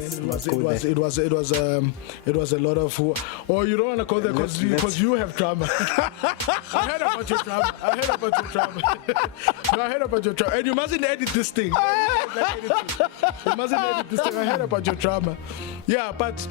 It was a lot of. Oh, you don't want to go there because you have drama. I heard about your drama. No, I heard about your drama, and you mustn't edit this thing. You mustn't edit this thing. I heard about your drama. Yeah, but.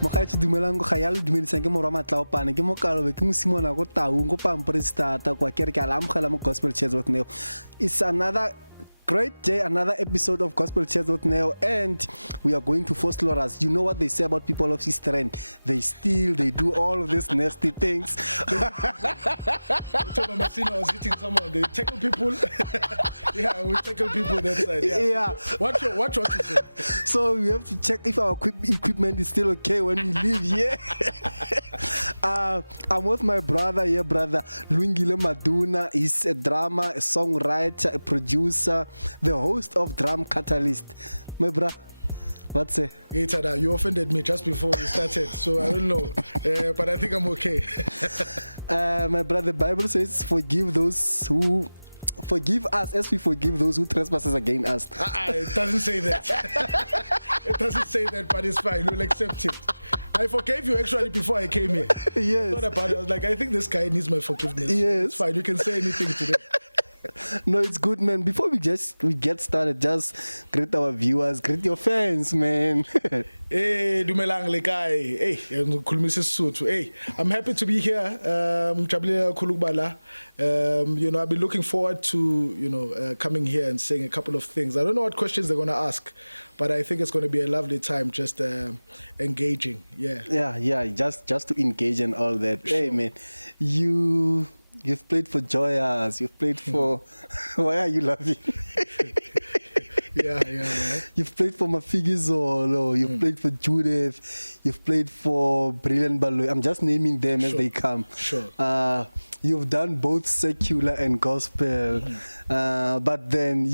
Mogaetsi dumelang go ga ya le dumedisang ke morwa matlaopane ke mo kalobe ke mosimona go taung go pamprestata kwa kere ke alamogela mo Gospel Chats with Neo. It's another great day, another episode of Gospel Chats with Neo, and we are going to force Loras. You know what they say about people of strength? They steal, they do all of these nasty things. Masina was hitting someone. They tackle people. Yeah, we tackle people that side. Yeah. Watch what you say. So we have to check if our equipment is still okay when we leave here. I'm with my brother here, brother Lungile Maduna. He's a drummer, a songwriter, a producer, the host of Drum Catalyst. My brother, what's it? Hey Tada, you offended me just before we started, so I don't know, but I think I'm okay. My brother, the Bible says, forgive us as we forgive those who trespass against us. It doesn't say that. It doesn't say that, but it's fine. We'll accept it. I forgave you actually before I came here. Yes. I thought about it. I was like, I think this guy needs my forgiveness. Yes. It's fine. You can say anything today. No, it's good, man. Before we get started, just greet our viewers, greet your fans, man. Hey, dumelang le kae. Hey, ngkhulumisa isisuthu. Hey, I'm happy to be here. Ngijabulile kakhulu ukubala. I've been looking forward to coming here and saying a couple of things. I don't know what questions they're going to ask, but I think it's going to be a lovely time just engaging. Yeah, just to engage and all that. Sure. Hey, man, You've played for Joyous. You've played for. Why are you laughing? Yeah. You've played for Mafigizolo. You've played for Judith. You've played for Brilliant Balloy. I'm just naming them as they come. Sure. You've done both secular and gospel. But then,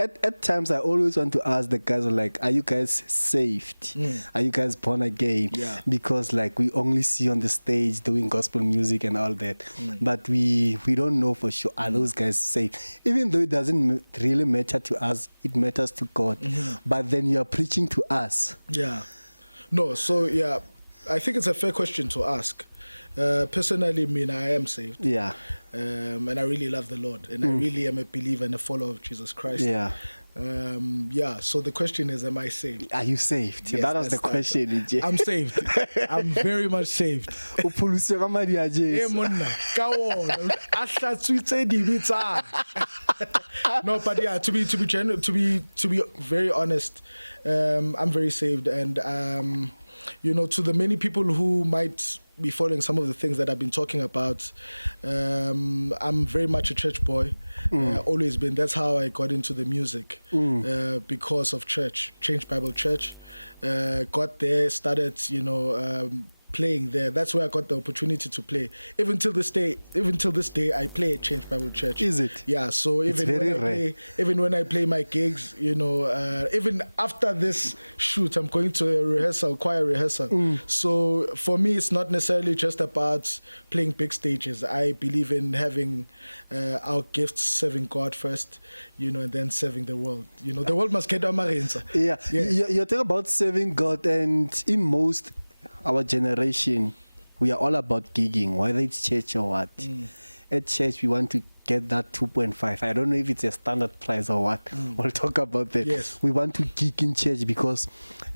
at times I always want to ask the guys, like, are you guys saved? Are you guys born again? Yeah. Because like we only see on the stage doing gospel music and all that, but we don't know for sure, are those guys saved? Even though it doesn't really matter to us, it matters to God. But then you are preaching to us. Yeah. No, so yeah, I think it's a fair question to ask. Personally, I am saved. Yeah. And I really love the Lord, and I really am a believer and a follower of Jesus Christ. Yeah. So the question is, am I saved? Are you saved? Yes, that was the question. I'm saved. I'm very much saved. No, but yeah, to be very honest, I'm very saved, and to the many people who might be following some of the things that I've been talking about, I'm very much a church boy. Always been. That's how I got into the music, because of church, Change Bible Church. Got there, started, playing there. That's where I got the opportunity to play. Even till this day, I play at Change Bible Church. Is it? Yeah. So even when I play my gigs, even after this shoot, I'm going to a choir rehearsal. So for me, it's not necessarily just about playing big stages. I believe in having our gifts, serving God first, and then serving the world. The world must get amarenza. Yeah. You're talking about serving God, and in most our generation, we are all about gigging, whether it's church or what. At church, we want to get that 2.5. I don't know if it's a standard price or what. We'll talk about that. Yes. We want to gig in church because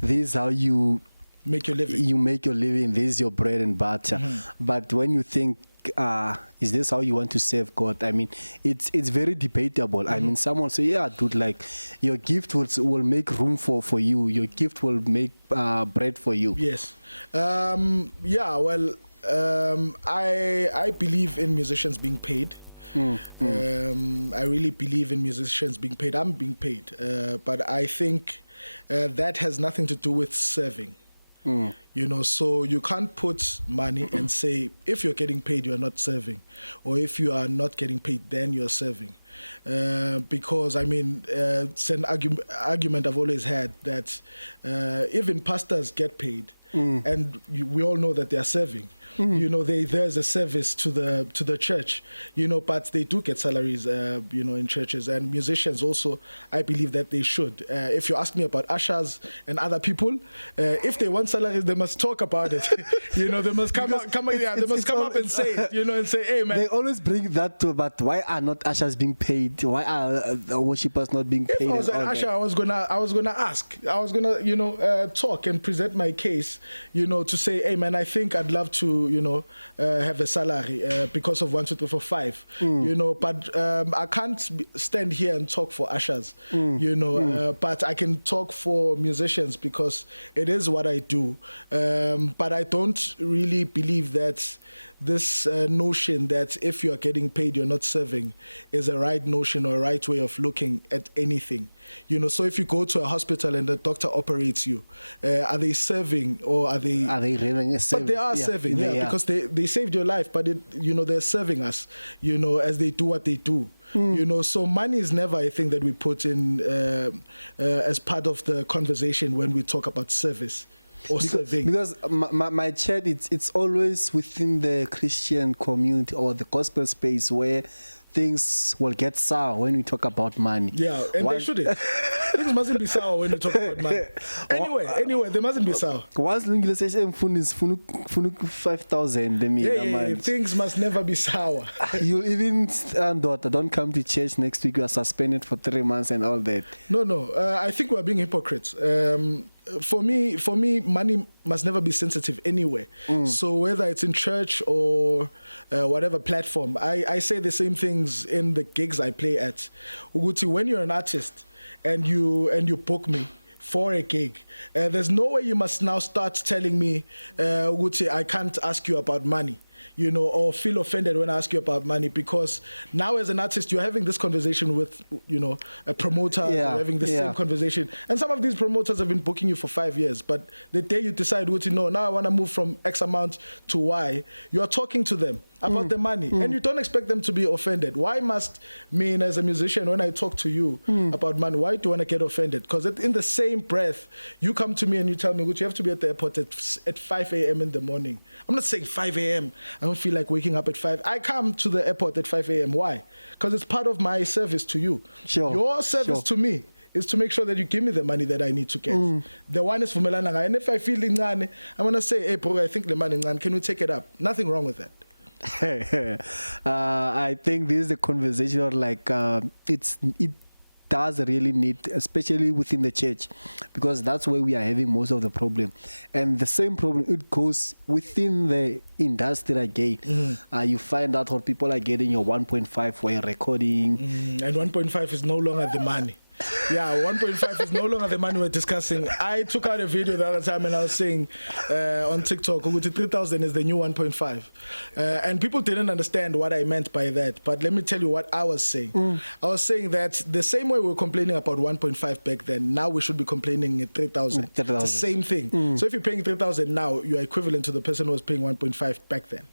this is how you make your living. You make your living. This is your bread and butter. But when you think, is this how you want to serve God? I mean, it's very debatable. I mean, someone say, yeah, dude, like your gift will make room for you. Your gift will make bread for you. Yes. I believe in musicians being paid. I really believe in musicians being paid. I'm being paid, but I think that has nothing to do with serving. So you can't put money and say, if you're getting paid, you're not serving. Or if you are not getting paid, then you're serving. because I mean it's an argument I've always had that even pastors get paid, and we all know that they are serving. You know, there's a service to the church, you know, but they do get salaries, you know, in churches, and musicians also. I believe that they should. If you ask me about ushers and other people, if they want salaries, they must talk about it. You know, they must come up and say it, you know, and say, hey man. They always bring that to, but why are not ushers being paid? Why are the worshippers not being paid? If I was an usher, I was gonna ask. I was gonna, you know, talk and present my case, you know, to say, hey man, I think I'd love to, you know, have a salary because of 1, 2, 3, 4, 5, you know, but I can't stand here and talk for ushers, you know, but I can talk for musicians because it is what I do. But I don't really believe that this notion that if you are getting paid, you're not serving is a right notion or a right way of looking at anything. You know, so if you go to a hospital and the doctor operates you, are they serving or are they really serving? But they are serving, because they saved your life, but you know, they're serving us, you know, as they do what they do. You know, so money is never a thing that we put in as part of the conversation when we talk about service. Because my chat, it's always within the Christian community or the gospel space where things will get sour when we talk about money. Yeah, and they shouldn't. Things mustn't be sour when we talk about money. Anyway, they mustn't be sour. Once Lungile says, "Funu 5,000," yeah, things must never be sour. You even daughter, don't come to church next week. You are suspended for 3 months and all that. No. I think we're being hypocrites. For me, money must never be sensitive anywhere. So whether it's in church or whatever platform, I say the same things in the gigs I play at. Uguti, when you're an artist and you book me for a gig, there's no way you must now start telling me, Uguti, I can't ask you about money. You know, or feel offended when I ask you about money, because now as an artist, you're having this conversation with, you know, a promoter, you're having the same conversation. And some of these promoters have been booking you for 5 years, but the day you decide, what you know, now I want to move from X amount to Y, you are talking to them about the money, and you don't expect them to be offended. Why must me, as a musician, when I talk to you about money, why do you want to get offended? Because in the same breath, you come to me and you tell me, you have to be at the airport at 5 a.m. in the morning. I'm not saying 5 a.m. I don't feel like waking up at 5. I come to the airport at 5 a.m. Why? Because it's part of my service to you. Your service to me is to make sure that you give me the money that I need to get. The one is Fumelananga. And if I feel ingane, I'm going to say, hey, bro, I think the money ingane. Can we take it up? Nothing wrong with that. I think this is a conversation or like it does really need, especially within the church, because that's where we are having most of the problem. And the same problem, it goes within the industry again. You find out what people are getting your 1.5 for a recording. And 1.5 is no longer the money. Yeah, 1.5 is no longer the money we're discussing. I took out a video the other time and I was saying on TikTok, 3,000 is the new 1.5. And people didn't understand what I meant by that. But let me tell you what I was saying. I was saying that the same way we were complaining about 1.5 back then, now we should be complaining at 3,000. It's the same thing. So if you're paying 3,000 now, you're equivalent to the person who was paying 1.5 back then.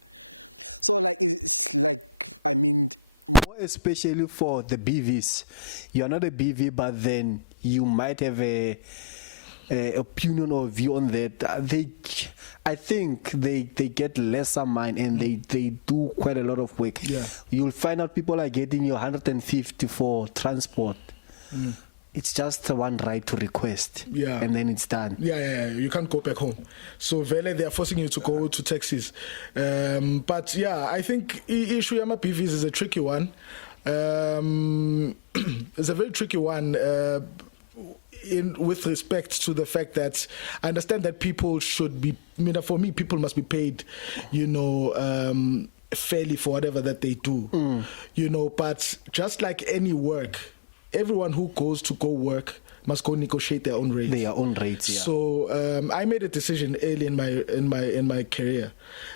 So like, it's like, I mean, more especially for the BVs. You're not a BV, but then you might have a opinion or view on that. I think they get lesser mind and they do quite a lot of work. Yeah. You'll find out people are getting your 150 for transport. It's just one right to request, and then it's done. Yeah, you can't go back home. So vele, they are forcing you to go to taxis. But yeah, I think issue Yama PVs is a tricky one. It's a very tricky one with respect to the fact that I understand that people should be, for me, people must be paid, you know, fairly for whatever that they do, you know, but just like any work, everyone who goes to go work must go negotiate their own rates. Their own rates, yeah. So I made a decision early in my career,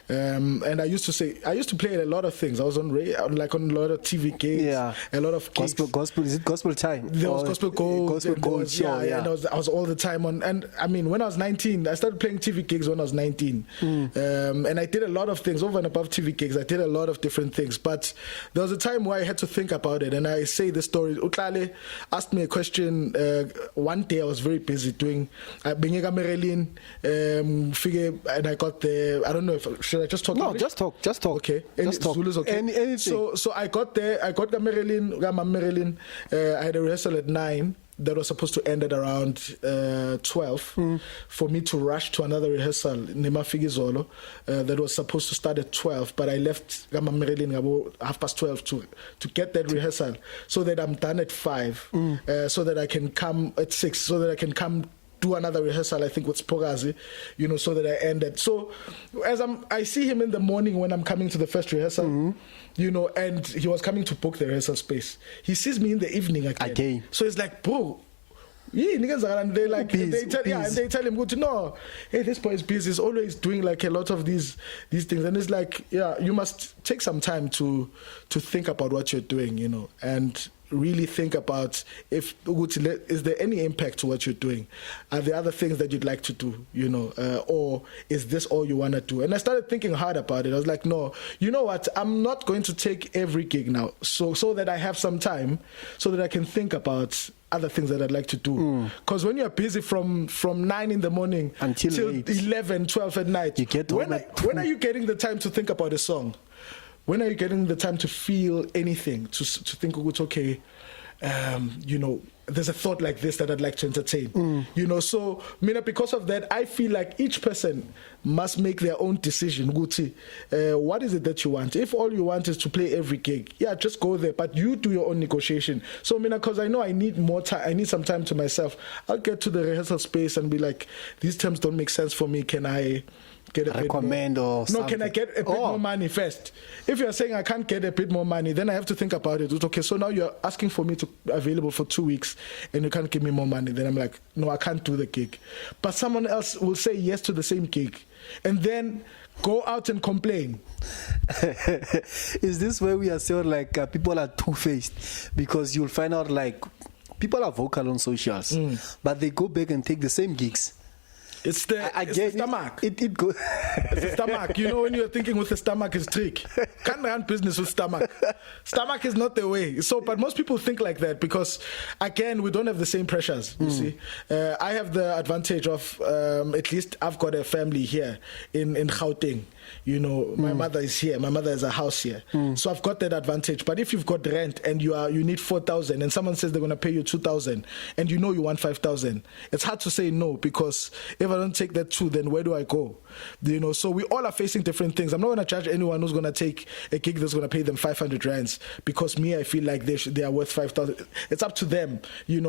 and I used to play a lot of things. I was on a lot of TV gigs, a lot of gigs. Gospel. Is it gospel time? There was gospel gold. Gospel gold. And I was all the time on. And I mean, when I was 19, I started playing TV gigs when I was 19, and I did a lot of things over and above TV gigs. I did a lot of different things, but there was a time where I had to think about it. And I say this story. Utlale asked me a question one day. I was very busy doing Benyega Merelin figure, and I got there. I don't know if should I just talk. No, English? just talk. Okay, just talk. Zulu's okay. Anything. So I got there. I got Merelin. I had a rehearsal at 9. That was supposed to end at around 12 for me to rush to another rehearsal, Nema Figizolo, that was supposed to start at 12, but I left Gama Merelin 12:30 to get that rehearsal so that I'm done at 5, so that I can come at 6, so that I can come do another rehearsal, I think with Spogazi, so that I ended. So as I see him in the morning when I'm coming to the first rehearsal, and he was coming to book the rehearsal space. He sees me in the evening again. So he's like, bro, yeah, niggas are, and they like busy, and they tell him, good, no, hey, this boy is busy. He's always doing like a lot of these things, and it's like, yeah, you must take some time to think about what you're doing, and really think about is there any impact to what you're doing? Are there other things that you'd like to do, or is this all you want to do? And I started thinking hard about it. I was like, no, you know what? I'm not going to take every gig now, so that I have some time, so that I can think about other things that I'd like to do. Because when you're busy from 9 in the morning until 11, 12 at night, you get when are you getting the time to think about a song? When are you getting the time to feel anything, to think, okay, there's a thought like this that I'd like to entertain, So, because of that, I feel like each person must make their own decision. What is it that you want? If all you want is to play every gig, just go there, but you do your own negotiation. So, because I know I need more time, I need some time to myself. I'll get to the rehearsal space and be like, these terms don't make sense for me. Can I get a recommend bit more? or something? No, can I get a bit more money first? If you're saying I can't get a bit more money, then I have to think about it. Okay, so now you're asking for me to be available for 2 weeks and you can't give me more money. Then I'm like, no, I can't do the gig. But someone else will say yes to the same gig and then go out and complain. Is this where we are saying like people are two-faced? Because you'll find out like people are vocal on socials, but they go back and take the same gigs. It's the stomach. It goes. It's the stomach. When you're thinking with the stomach is trick. Can't run business with stomach. Stomach is not the way. So, but most people think like that because, again, we don't have the same pressures. You see, I have the advantage of at least I've got a family here in Gauteng. My mother is here. My mother has a house here. So I've got that advantage. But if you've got rent and you need 4,000 and someone says they're going to pay you 2,000 and you want 5,000, it's hard to say no because if I don't take that 2, then where do I go? So we all are facing different things. I'm not going to judge anyone who's going to take a gig that's going to pay them 500 rands because I feel like they are worth 5,000. It's up to them,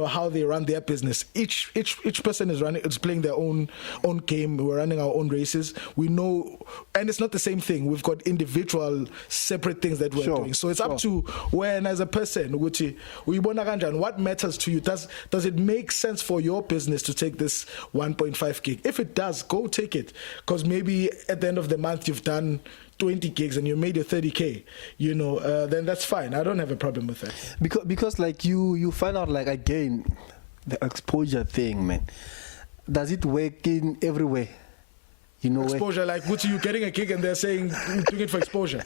how they run their business. Each person is playing their own game. We're running our own races. We know, and it's not the same thing. We've got individual, separate things that we're doing. So it's up to when, as a person, what matters to you? Does it make sense for your business to take this 1.5 gig? If it does, go take it. Because maybe at the end of the month you've done 20 gigs and you made your 30K, then that's fine. I don't have a problem with that. Because like you find out like again, the exposure thing, man. Does it work in everywhere? Exposure, like you're getting a gig and they're saying you're doing it for exposure.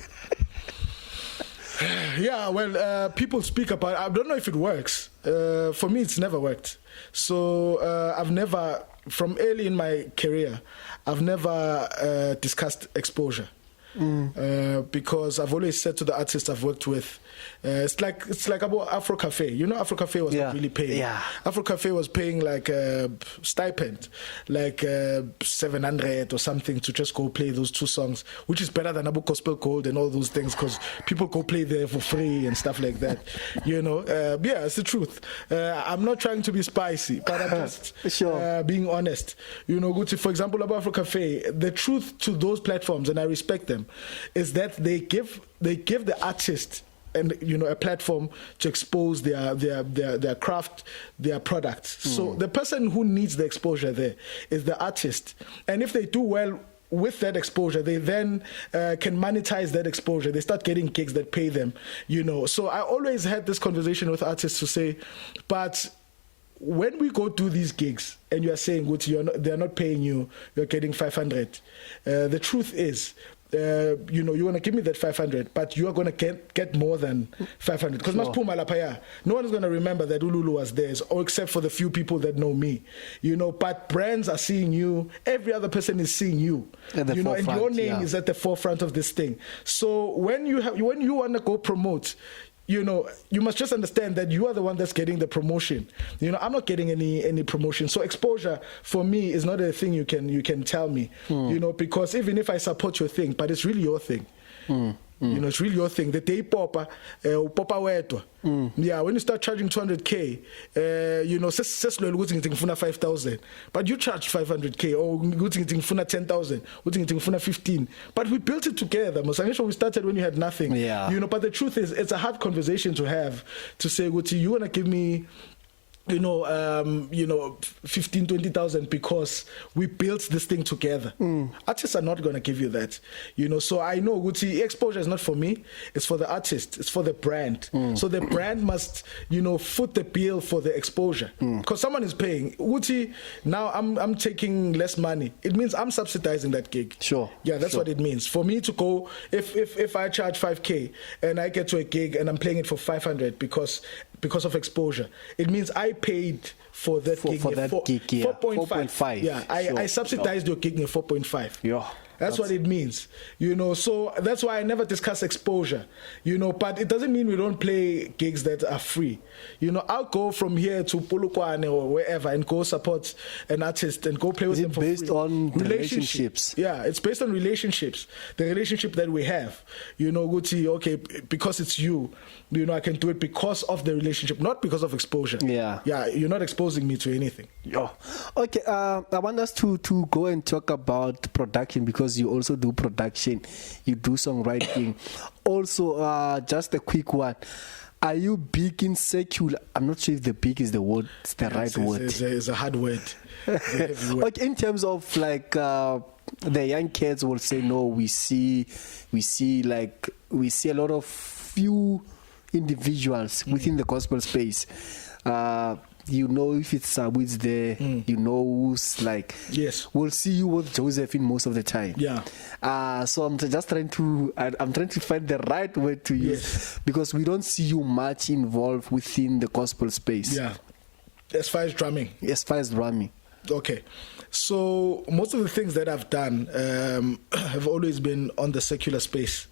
Yeah, well, people speak about it. I don't know if it works. For me, it's never worked. So I've never, from early in my career, I've never discussed exposure. Because I've always said to the artists I've worked with, it's like about Afro Cafe. Afro Cafe was not really paying. Yeah. Afro Cafe was paying like a stipend, like 700 or something to just go play those 2 songs, which is better than Abu Gospel Gold and all those things because people go play there for free and stuff like that. Yeah, it's the truth. I'm not trying to be spicy, but I'm just being honest. For example, about Afro Cafe, the truth to those platforms, and I respect them, is that they give the artist and a platform to expose their craft, their products. So the person who needs the exposure there is the artist, and if they do well with that exposure, they then can monetize that exposure. They start getting gigs that pay them, So I always had this conversation with artists to say, but when we go do these gigs and you are saying, they're not paying you, you're getting 500. The truth is, you want to give me that 500, but you are going to get more than 500. Because no one is going to remember that Ululu was theirs, or except for the few people that know me. But brands are seeing you. Every other person is seeing you. And your name is at the forefront of this thing. So when you want to go promote, you must just understand that you are the one that's getting the promotion. I'm not getting any promotion. So exposure for me is not a thing you can tell me, because even if I support your thing, but it's really your thing. It's really your thing. The day popa wedwa. Yeah, when you start charging 200k, seslo ukuthi ngithi ngifuna 5,000, but you charge 500k, or ukuthi ngithi ngifuna 10,000, ukuthi ngithi ngifuna 15. But we built it together. Mosangisho, we started when you had nothing. Yeah. But the truth is, it's a hard conversation to have, to say, Guti, you want to give me 15, 20,000 because we built this thing together. Artists are not going to give you that, So I know Guti, exposure is not for me; it's for the artist, it's for the brand. So the brand must, foot the bill for the exposure, because someone is paying. Guti, now I'm taking less money. It means I'm subsidizing that gig. Sure. Yeah, that's what it means. For me to go, if I charge 5k and I get to a gig and I'm playing it for 500 because of exposure, it means I paid for that gig. For that gig, yeah. 4.5. Yeah, I subsidized your gig in 4.5. Yeah. That's what it means, so that's why I never discuss exposure, but it doesn't mean we don't play gigs that are free. I'll go from here to Polokwane or wherever and go support an artist and go play with them for free. Is it based on relationships? Yeah, it's based on relationships. The relationship that we have, Guti, okay, because it's you, I can do it because of the relationship, not because of exposure. Yeah. Yeah, you're not exposing me to anything. Oh. Okay, I want us to go and talk about production, because you also do production, you do songwriting. Also, just a quick one. Are you big in secular? I'm not sure if the big is the word, it's the right word. It's a hard word. Okay, in terms of like the young kids will say, no, we see a lot of few individuals within the gospel space. If it's Sabu's there, who's like, yes, we'll see you with Josephine most of the time. Yeah. So I'm just trying to find the right word to use, because we don't see you much involved within the gospel space. Yeah. As far as drumming. Okay. So most of the things that I've done have always been on the secular space.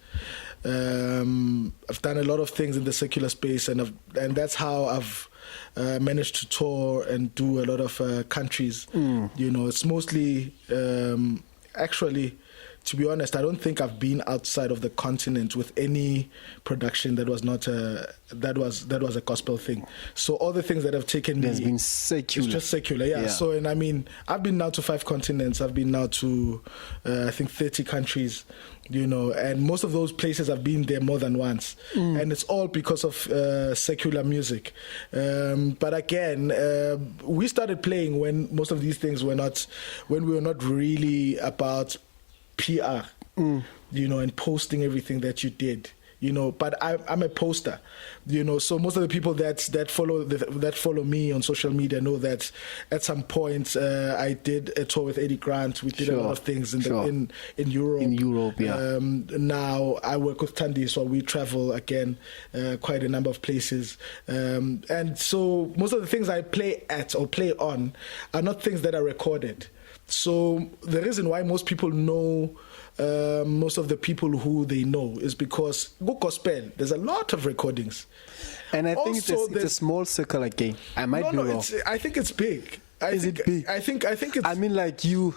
I've done a lot of things in the secular space, and that's how I've managed to tour and do a lot of countries. It's mostly actually, to be honest, I don't think I've been outside of the continent with any production that was not that was a gospel thing. So all the things that have taken has been secular. It's just secular, yeah. So, and I mean, I've been now to 5 continents. I've been now to I think 30 countries. And most of those places I've been there more than once, and it's all because of secular music. But again, we started playing when most of these things were not, when we were not really about PR, and posting everything that you did. But I'm a poster, so most of the people that follow me on social media know that at some point I did a tour with Eddie Grant. We did a lot of things in Europe. In Europe, yeah. Now I work with Tandi, so we travel again quite a number of places. And so most of the things I play at or play on are not things that are recorded. So the reason why most people know most of the people who they know is because gospel, there's a lot of recordings. And I think it's a small circle again. I might be wrong. I think it's big. Is it big? I think it's... I mean, like you...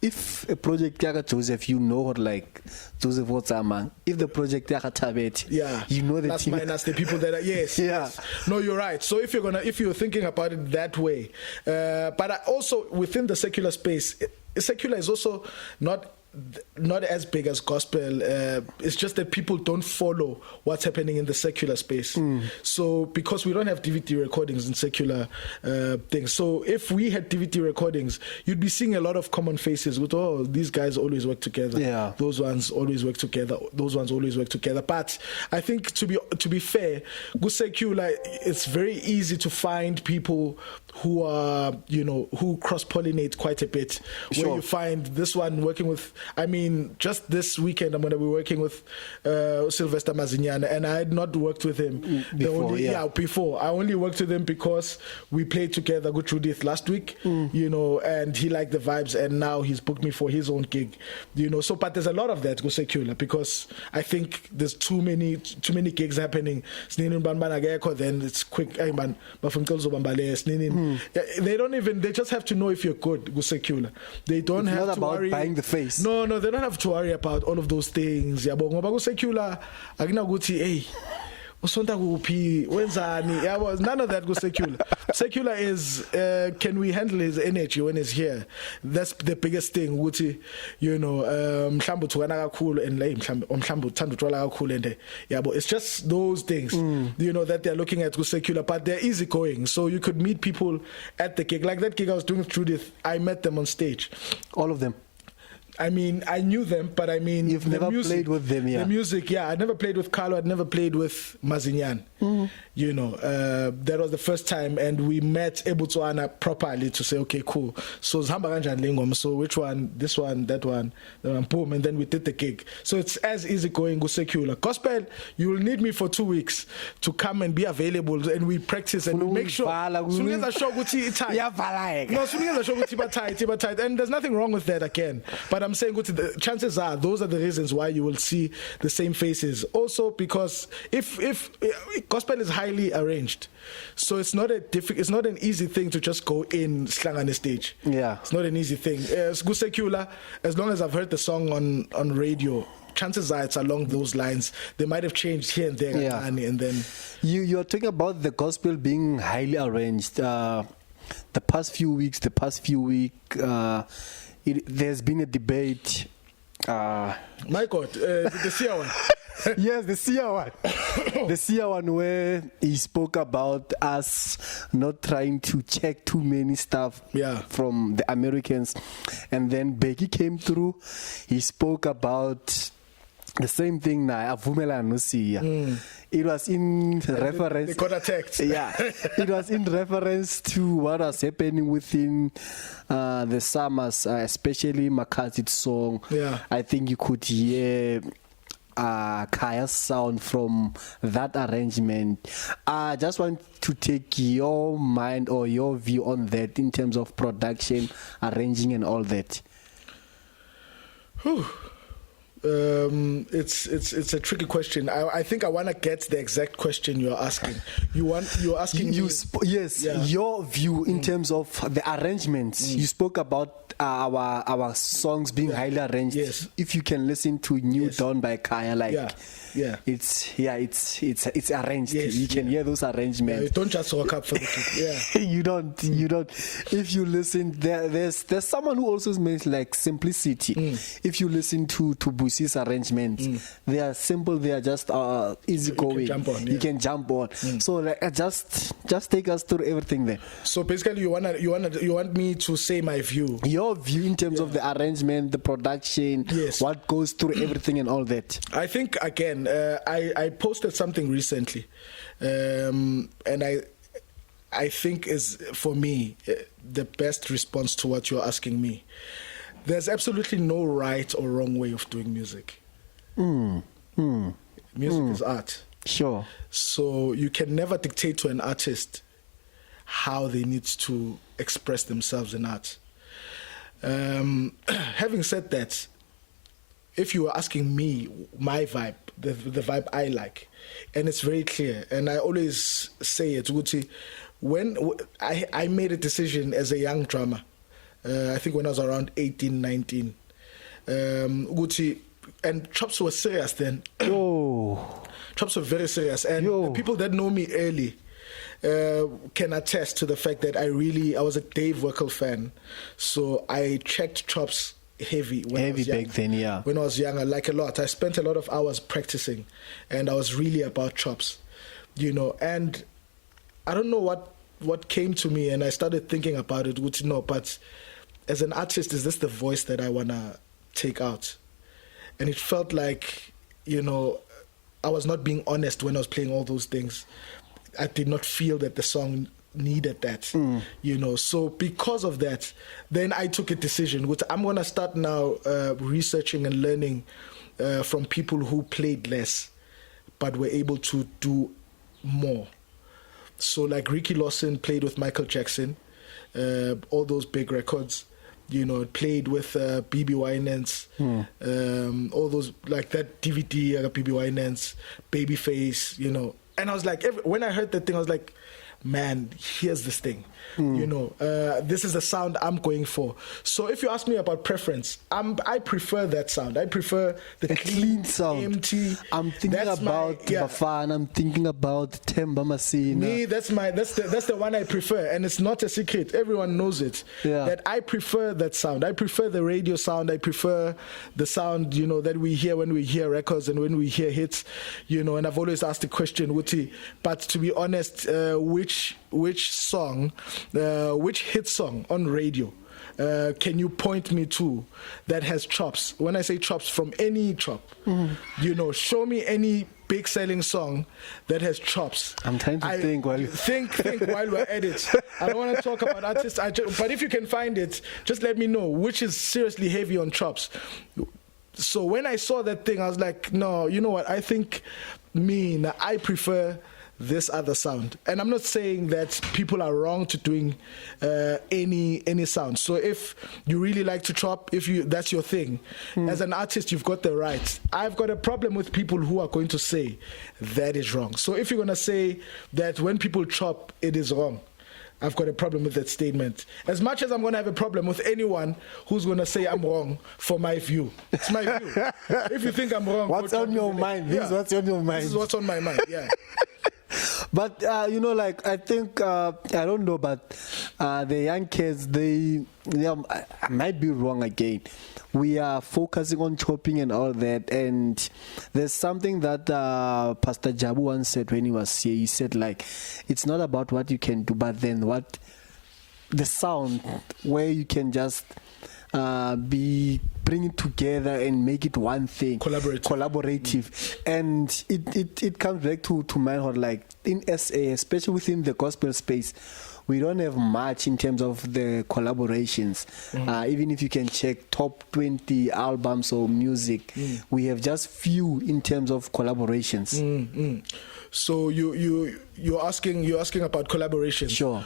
If a project like Joseph, like Joseph Wotsamang. If the project like Tabet, the team. Minus the people that are yes. Yeah. No, you're right. So if you're thinking about it that way, but also within the secular space, secular is also not not as big as gospel. It's just that people don't follow what's happening in the secular space. So because we don't have DVD recordings in secular things, so if we had DVD recordings, you'd be seeing a lot of common faces with, oh, these guys always work together. Yeah. Those ones always work together. Those ones always work together. But I think to be fair, secular, it's very easy to find people who are, who cross-pollinate quite a bit. Sure. Where you find this one working with, I mean, just this weekend I'm going to be working with Sylvester Mazinyana, and I had not worked with him before. I only worked with him because we played together with Judith last week, and he liked the vibes, and now he's booked me for his own gig, So, but there's a lot of that go secular because I think there's too many gigs happening. Then it's quick. Hey man, they just have to know if you're good. Go secular. They don't it's have not to about worry. buying the face. No, they don't have to worry about all of those things. Yabo ngoba go secular akunakuthi hey usonta kuphi wenzani yabo, none of that go secular. Secular is can we handle his energy when he's here? That's the biggest thing ukuthi mhlawumbe uthukana kakhulu and mhlawumbe uthanda utshwala kakhulu and yabo, it's just those things that they're looking at go secular, but they're easy going, so you could meet people at the gig. Like that gig I was doing with Judith, I met them on stage, all of them. I mean, I knew them, but I mean... You've never played with them, yeah. The music, yeah. I never played with Carlo. I'd never played with Mazinyan. That was the first time, and we met Ebutuana properly to say, okay, cool. So, Zhamba Kanjani Lingom. So, which one? This one, that one, boom. And then we did the gig. So, it's as easy going, go secular. Gospel, you will need me for 2 weeks to come and be available, and we practice and we make sure... And there's nothing wrong with that again. But I'm saying the chances are those are the reasons why you will see the same faces. Also because if gospel is highly arranged, so it's not an easy thing to just go in slangane stage. Yeah, it's not an easy thing. It's good secular. As long as I've heard the song on radio, chances are it's along those lines. They might have changed here and there, and then you are talking about the gospel being highly arranged. The past few weeks, there's been a debate. My God, the Sia one. Yes, the Sia one. The Sia one where he spoke about us not trying to check too many stuff from the Americans. And then Becky came through. He spoke about the same thing now. Avumela no Sia. It was in reference. They got attacked. Yeah, it was in reference to what was happening within the summers, especially McCarthy's song. Yeah, I think you could hear Kaya's sound from that arrangement. I just want to take your mind or your view on that in terms of production, arranging, and all that. Whew. It's a tricky question. I think I want to get the exact question you're asking. You're asking your view in terms of the arrangements. You spoke about our songs being highly arranged. Yes. If you can listen to New Dawn by Kaya, it's arranged. Yes, you can hear those arrangements. You don't just walk up for the kid. You don't. If you listen, there's someone who also makes like simplicity. If you listen to Busi's arrangements, they are simple. They are just easy going. You can jump on. So just take us through everything there. So basically, you want me to say my view. Your view in terms of the arrangement, the production, what goes through everything and all that. I think again, I posted something recently, and I think is for me the best response to what you're asking me. There's absolutely no right or wrong way of doing music. Music is art. Sure. So you can never dictate to an artist how they need to express themselves in art. Having said that, if you were asking me my vibe, the vibe I like, and it's very clear, and I always say it, when I made a decision as a young drummer, I think when I was around 18, 19, and Chops was serious then. Chops were very serious, and the people that know me early can attest to the fact that I was a Dave Werkel fan. So I checked Chops heavy when I was young. Back then, yeah. When I was younger, like a lot. I spent a lot of hours practicing, and I was really about chops, and I don't know what came to me, and I started thinking about it, but as an artist, is this the voice that I want to take out? And it felt like, I was not being honest when I was playing all those things. I did not feel that the song needed that, So because of that, then I took a decision, which I'm going to start now researching and learning from people who played less, but were able to do more. So like Ricky Lawson played with Michael Jackson, all those big records. Played with BB Winans, all those, like that DVD, BB Winans, Babyface, And I was like, when I heard that thing, I was like, man, here's this thing. This is the sound I'm going for. So if you ask me about preference, I prefer that sound. I prefer the clean sound. Empty. I'm thinking about Bafana. I'm thinking about Themba Masina. Me, that's the one I prefer, and it's not a secret. Everyone knows it. Yeah. That I prefer that sound. I prefer the radio sound. I prefer the sound, that we hear when we hear records and when we hear hits. And I've always asked the question, Wuti, but to be honest, which song, which hit song on radio can you point me to that has chops? When I say chops, from any chop, show me any big selling song that has chops. I'm trying to think while while we're at it. I don't want to talk about artists, but if you can find it, just let me know which is seriously heavy on chops. So when I saw that thing, I was like, no, you know what? I think I prefer this other sound. And I'm not saying that people are wrong to doing any sound. So if you really like to chop, that's your thing, as an artist, you've got the right. I've got a problem with people who are going to say that is wrong. So if you're going to say that when people chop, it is wrong, I've got a problem with that statement. As much as I'm going to have a problem with anyone who's going to say I'm wrong for my view. It's my view. If you think I'm wrong, what's on your mind? This is what's on your mind. This is what's on my mind, yeah. But I think I don't know, but the young kids, I might be wrong again. We are focusing on chopping and all that, and there's something that Pastor Jabu once said when he was here. He said, like, it's not about what you can do, but then what the sound where you can just bring it together and make it one thing, collaborative. And it comes back to manhood. Like in SA, especially within the gospel space, we don't have much in terms of the collaborations. Even if you can check top 20 albums or music, we have just few in terms of collaborations. So you're asking about collaborations. Sure.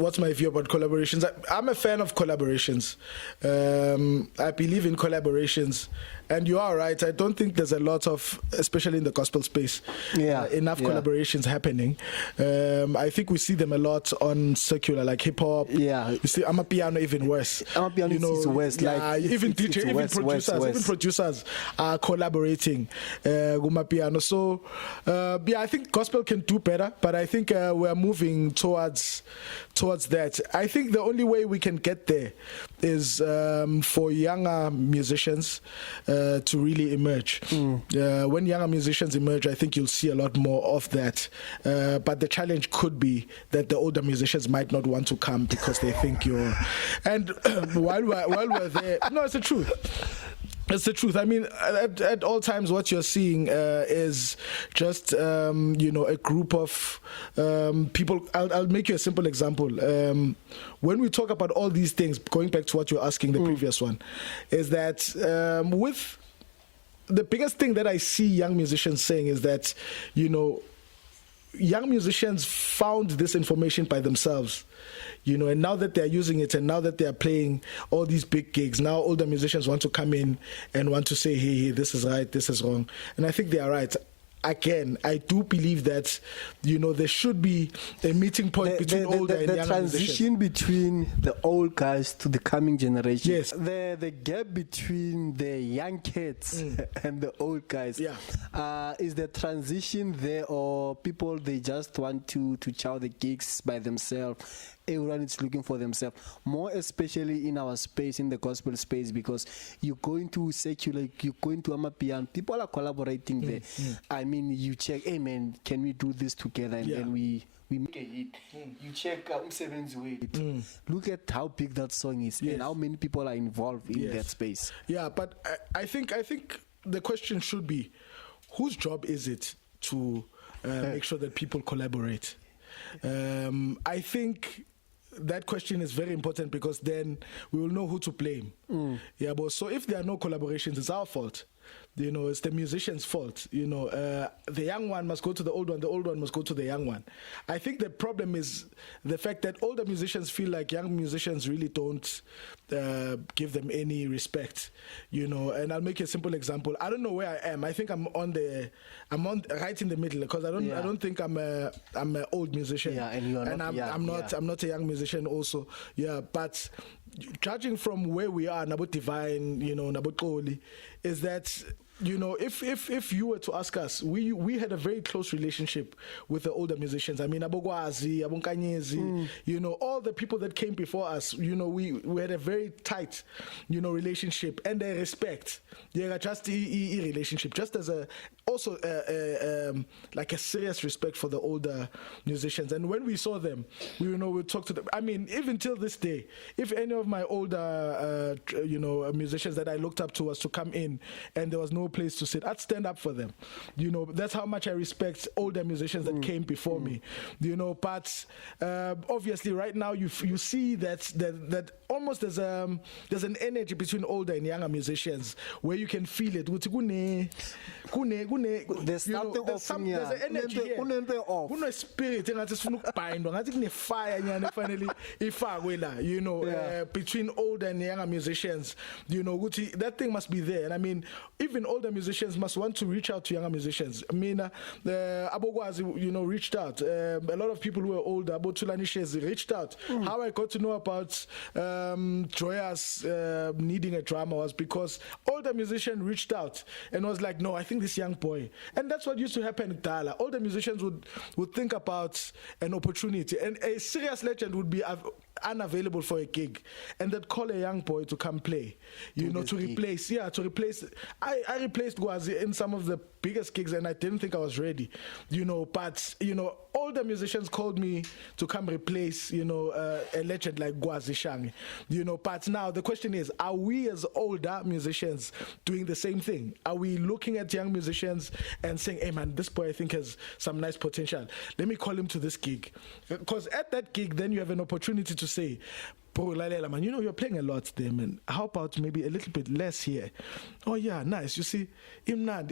What's my view about collaborations? I'm a fan of collaborations. I believe in collaborations, and you are right. I don't think there's a lot of, especially in the gospel space, enough collaborations happening. I think we see them a lot on secular, like hip hop. Yeah, you see, Amapiano even worse. Amapiano is worse. Yeah, even producers are collaborating. Amapiano. So I think gospel can do better, but I think we're moving towards that. I think the only way we can get there is for younger musicians to really emerge. When younger musicians emerge, I think you'll see a lot more of that. But the challenge could be that the older musicians might not want to come because they think you're. And while we're there, no, it's the truth. It's the truth. I mean, at all times, what you're seeing is just, a group of people. I'll make you a simple example. When we talk about all these things, going back to what you're asking, the previous one, is that with the biggest thing that I see young musicians saying is that, young musicians found this information by themselves. And now that they're using it and now that they're playing all these big gigs, now older musicians want to come in and want to say, hey, this is right, this is wrong. And I think they are right. Again, I do believe that, there should be a meeting point between older and younger musicians. The transition between the old guys to the coming generation. Yes. The gap between the young kids and the old guys. Yeah. Is the transition there, or people, they just want to chow the gigs by themselves everyone is looking for themselves, more especially in our space, in the gospel space, because you go into secular, you go into Amapiano, people are collaborating there. I mean, you check, hey man, can we do this together? And then we make a hit. You check Seven's Way. Look at how big that song is and how many people are involved in that space. Yeah, but I think the question should be, whose job is it to make sure that people collaborate? I think that question is very important, because then we will know who to blame. Yeah, but so if there are no collaborations, it's our fault. You know, it's the musician's fault. You know, the young one must go to the old one must go to the young one. I think the problem is the fact that older musicians feel like young musicians really don't give them any respect. You know, and I'll make you a simple example. I don't know where I am. I think I'm on right in the middle, because I don't think I'm an old musician. Yeah, and you are and not I'm not a young musician also. Yeah, but judging from where we are, Nabo Divine, you know, Nabo Koli, is that, you know, if you were to ask us, we had a very close relationship with the older musicians. I mean, Abogwazi, Abonkanyezi, you know, all the people that came before us, you know, we had a very tight, you know, relationship and a respect. Yeah, just a relationship, just as also like a serious respect for the older musicians. And when we saw them, we talked to them. I mean, even till this day, if any of my older, you know, musicians that I looked up to was to come in and there was no place to sit, I'd stand up for them. You know, that's how much I respect older musicians that came before me. You know, but obviously right now you see that almost there's an energy between older and younger musicians where you can feel it. There's something off. There's an energy here. Kuno spirit engathi sifuna ukubindwa, ngathi kune fire nyane finally ifakwe la, you know, between older and younger musicians. You know, that thing must be there. And I mean, even older musicians must want to reach out to younger musicians. I mean, Abogwazi, you know, reached out. A lot of people who were older, Abotulani Shezi, reached out. How I got to know about Joyous needing a drummer was because older musician reached out and was like, no, I think this young boy. And that's what used to happen in Dala. Older musicians would think about an opportunity, and a serious legend would be unavailable for a gig, and they'd call a young boy to come play, you know, to replace. I replaced Gwazi in some of the biggest gigs, and I didn't think I was ready, you know, but, you know, older musicians called me to come replace, you know, a legend like Gwazi Shangi, you know. But now the question is, are we as older musicians doing the same thing? Are we looking at young musicians and saying, hey man, this boy I think has some nice potential, let me call him to this gig? Because at that gig then you have an opportunity to say, man, you know, you're playing a lot there, man. How about maybe a little bit less here? Oh yeah, nice. You see, you know.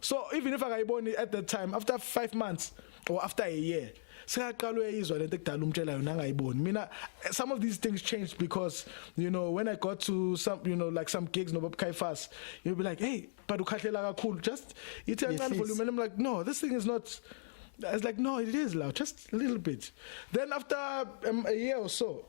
So even if I born at that time, after 5 months or after a year, some of these things changed because, you know, when I got to some, you know, like some gigs, fast, you'll be like, hey, cool, just it's a volume, and I'm like, no, this thing is not. I was like, no, it is loud, just a little bit. Then after a year or so,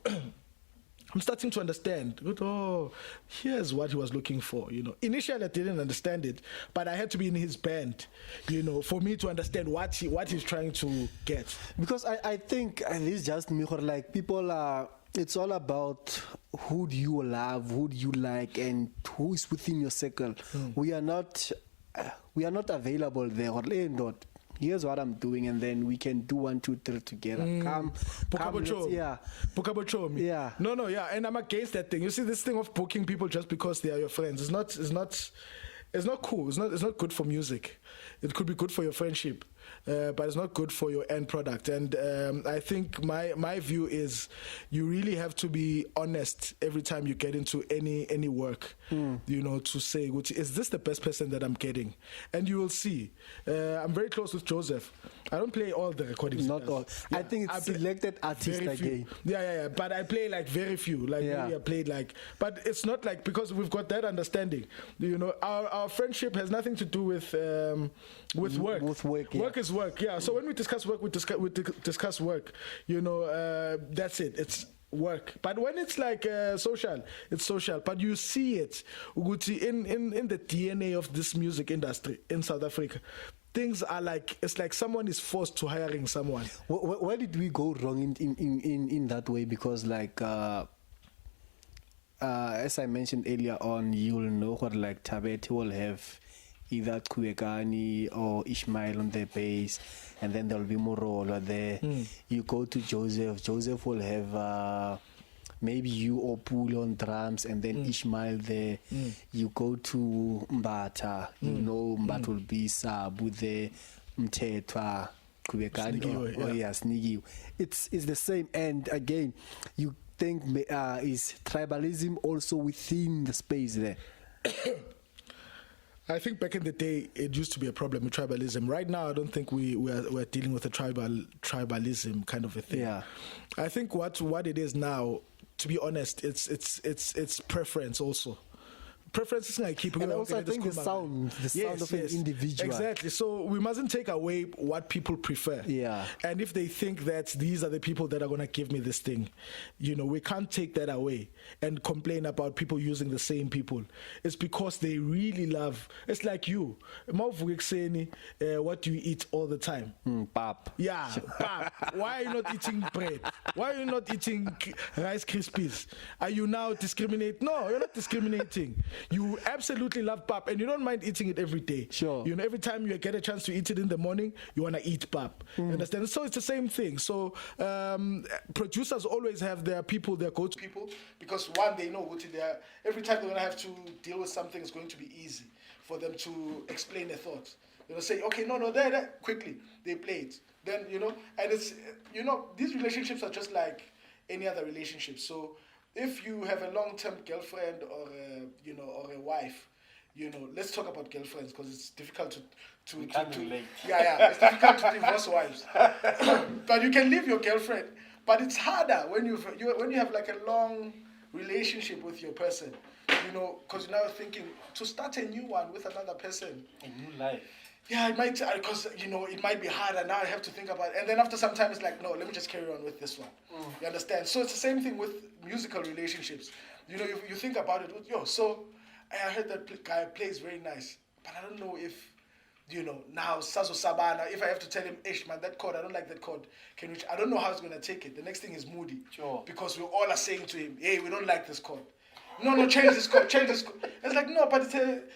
I'm starting to understand. Oh, here's what he was looking for. You know, initially I didn't understand it, but I had to be in his band, you know, for me to understand what he's trying to get. Because I think, and it's just me, like people are. It's all about who do you love, who do you like, and who is within your circle. We are not available there, or not. Here's what I'm doing, and then we can do 1, 2, 3 together. Come, yeah. No, yeah, and I'm against that thing. You see, this thing of booking people just because they are your friends is not cool. It's not good for music. It could be good for your friendship, but it's not good for your end product. And I think my view is you really have to be honest every time you get into any work, you know, to say, is this the best person that I'm getting? And you will see. I'm very close with Joseph. I don't play all the recordings. Not all. Yeah, I think it's selected artists again. Yeah. But I play like very few. Like maybe I played like, but it's not like, because we've got that understanding. You know, our friendship has nothing to do with work. With work. Work is work. Yeah. So when we discuss work, we discuss work. You know, that's it. It's work. But when it's like social, it's social. But you see it in the DNA of this music industry in South Africa. things are like, it's like someone is forced to hiring someone. Where did we go wrong in that way? Because like as I mentioned earlier on, you'll know what like Tabete will have either Kuekani or Ishmael on the bass, and then there'll be Morola there. You go to Joseph will have maybe you or Pulu on drums, and then Ishmael there. You go to Mbata, you know Mbata will be Sabu there, Mtetwa, Kuekani, Snigi. It's the same, and again, you think is tribalism also within the space there? I think back in the day, it used to be a problem with tribalism. Right now, I don't think we're dealing with a tribalism kind of a thing. Yeah. I think what it is now, to be honest, it's preference also. Preference is like keeping. And also, I think the sound of an individual. Exactly. So we mustn't take away what people prefer. Yeah. And if they think that these are the people that are gonna give me this thing, we can't take that away and complain about people using the same people. It's because they really love. It's like you. What do you eat all the time? Pap. Yeah, pap. Why are you not eating bread? Why are you not eating Rice Krispies? Are you now discriminating? No, you're not discriminating. You absolutely love pap, and you don't mind eating it every day. Sure. Every time you get a chance to eat it in the morning, you want to eat pap. You understand? So it's the same thing. So producers always have their people, their go-to people, because one, they know what every time they're going to have to deal with something, it's going to be easy for them to explain their thoughts. They'll say, okay, no, there, quickly. They play it. Then, and it's, these relationships are just like any other relationship. So if you have a long-term girlfriend or a wife, let's talk about girlfriends because it's difficult to it's difficult to divorce wives. But you can leave your girlfriend. But it's harder when you have like a long relationship with your person, because you're now thinking to start a new one with another person. A new life. Yeah, it might, because, it might be hard, and now I have to think about it. And then after some time, it's like, no, let me just carry on with this one. You understand? So it's the same thing with musical relationships. You think about it, so I heard that guy plays very nice, but I don't know if, now Sazo Sabana, if I have to tell him, man, that chord, I don't like that chord. I don't know how he's going to take it. The next thing is Moody. Sure. Because we all are saying to him, hey, we don't like this chord. No, change this chord, change this chord. It's like, no, but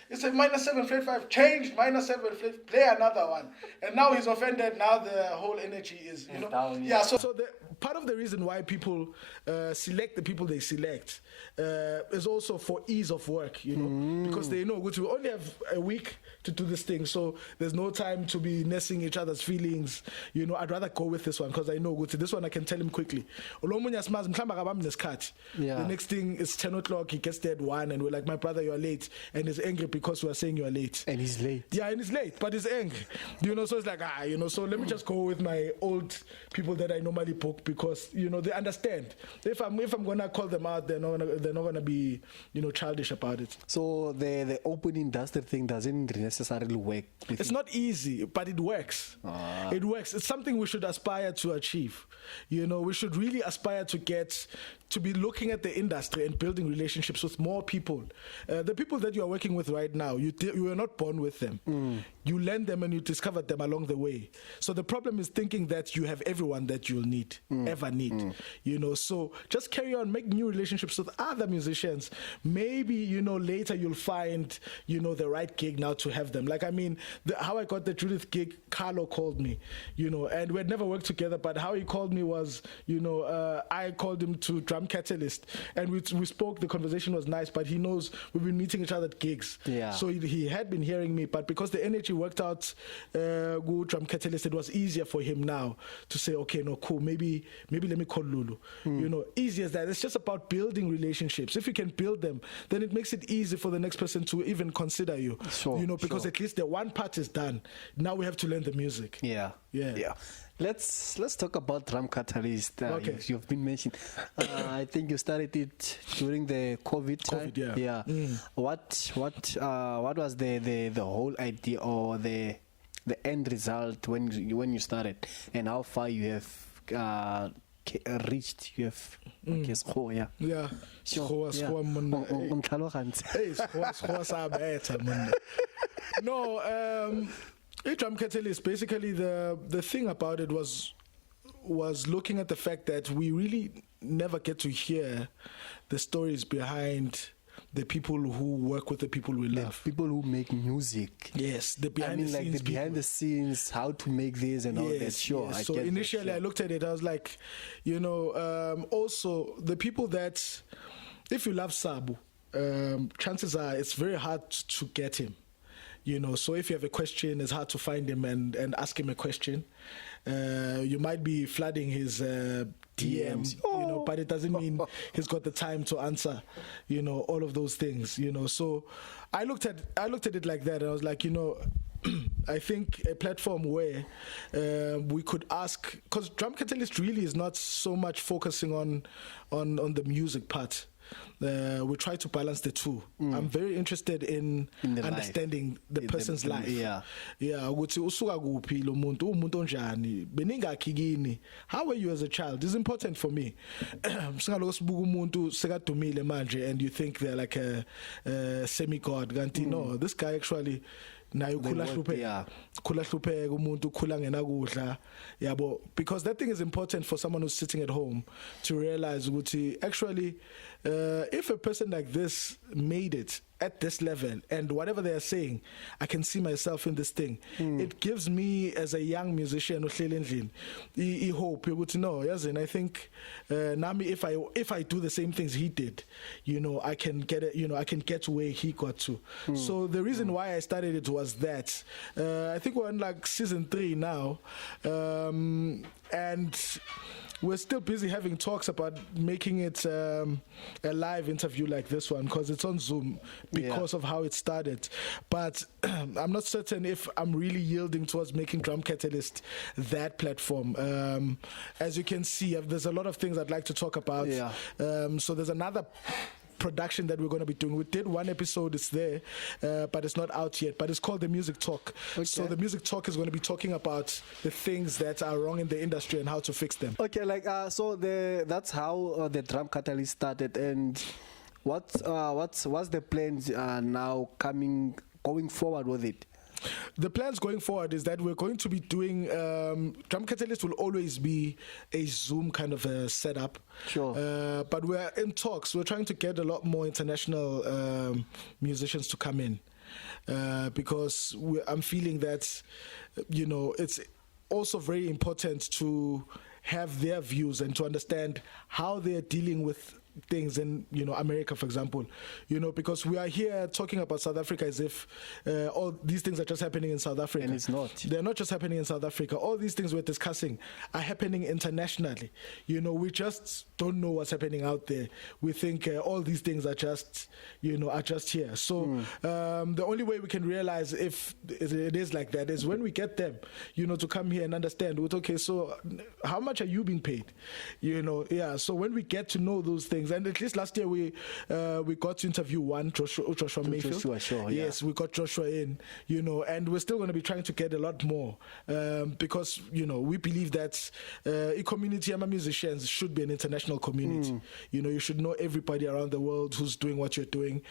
it's a minor 7 flat 5. Change minor 7 flat, play another one. And now he's offended. Now the whole energy is, down, yeah. So part of the reason why people select the people they select is also for ease of work, because they know we only have a week to do this thing, so there's no time to be nursing each other's feelings. I'd rather go with this one because I know this one I can tell him quickly. The next thing is 10 o'clock. He gets there at 1, and we're like, my brother, you are late, and he's angry because we are saying you are late. And he's late. Yeah, and he's late, but he's angry. So it's like, so let me just go with my old people that I normally book because, they understand. If I'm gonna call them out, they're not gonna be, childish about it. So the open industry thing doesn't necessarily work. It's not easy, but it works. It works. It's something we should aspire to achieve. We should really aspire to be looking at the industry and building relationships with more people. The people that you are working with right now, you were not born with them. You learn them and you discover them along the way. So the problem is thinking that you have everyone that you'll need, ever need. So just carry on, make new relationships with other musicians. Maybe, later you'll find, the right gig now to have them. Like, how I got the Judith gig, Carlo called me, and we had never worked together, but how he called me was, I called him to Drum Catalyst, and we spoke. The conversation was nice, but he knows we've been meeting each other at gigs. Yeah. So he had been hearing me, but because the energy worked out, good Drum Catalyst, it was easier for him now to say, okay, no, cool, maybe let me call Lulu. Easy as that. It's just about building relationships. If you can build them, then it makes it easy for the next person to even consider you. Sure, because at least the one part is done. Now we have to learn the music. Yeah. Let's talk about Drum Catalyst. Okay. You've been mentioning. I think you started it during the COVID time. Yeah. What was the whole idea or the end result when you started, and how far you have reached? You have score, yeah. Yeah. Sure. No, A drum catalyst, basically the thing about it was looking at the fact that we really never get to hear the stories behind the people who work with the people we love. People who make music. Yes, the behind the scenes. Like the behind the scenes, how to make this and all that. Sure. Yes. So initially, I looked at it. I was like, also the people that, if you love Sabu, chances are it's very hard to get him. So if you have a question, it's hard to find him and ask him a question. You might be flooding his DMs, but it doesn't mean he's got the time to answer, all of those things, So I looked at it like that, and I was like, I think a platform where we could ask, because Drum Catalyst really is not so much focusing on the music part. We try to balance the two. I'm very interested in understanding the person's life. Ukuthi usuka kuphi lo muntu, umuntu onjani, beningakhi kini, how were you as a child? It's important for me. Singaloko sibuka umuntu sekadumile manje and you think they're like a semi-god. Kanti no, this guy actually naye ukhula hlupheka umuntu ukhula ngenakudla yabo, because that thing is important for someone who's sitting at home to realize ukuthi actually if a person like this made it at this level and whatever they are saying, I can see myself in this thing. It gives me as a young musician uhleli endlini hope ukuthi no yazi, I think nami if I do the same things he did, I can get it, I can get to where he got to. So the reason why I started it was that I think we're in like season 3 now, and we're still busy having talks about making it a live interview like this one, because it's on Zoom because of how it started. But I'm not certain if I'm really yielding towards making Drum Catalyst that platform. As you can see, there's a lot of things I'd like to talk about. So there's another production that we're going to be doing. We did one episode, it's there, but it's not out yet, but it's called The Music Talk. So The Music Talk is going to be talking about the things that are wrong in the industry and how to fix them. So that's how the Drum Catalyst started, and what's the plans now going forward with it? The plans going forward is that we're going to be doing Drum Catalyst will always be a Zoom kind of a setup. Sure. But we're in talks. We're trying to get a lot more international musicians to come in because I'm feeling that it's also very important to have their views and to understand how they're dealing with things in America, for example, because we are here talking about South Africa as if all these things are just happening in South Africa, and it's not. They're not just happening in South Africa. All these things we're discussing are happening internationally. We just don't know what's happening out there. We think all these things are just here. So the only way we can realize if it is like that is when we get them to come here and understand okay, so how much are you being paid, so when we get to know those things. And at least last year we got to interview Joshua Mayfield. Sure, yes, we got Joshua in, and we're still going to be trying to get a lot more because we believe that a community among musicians should be an international community. You should know everybody around the world who's doing what you're doing,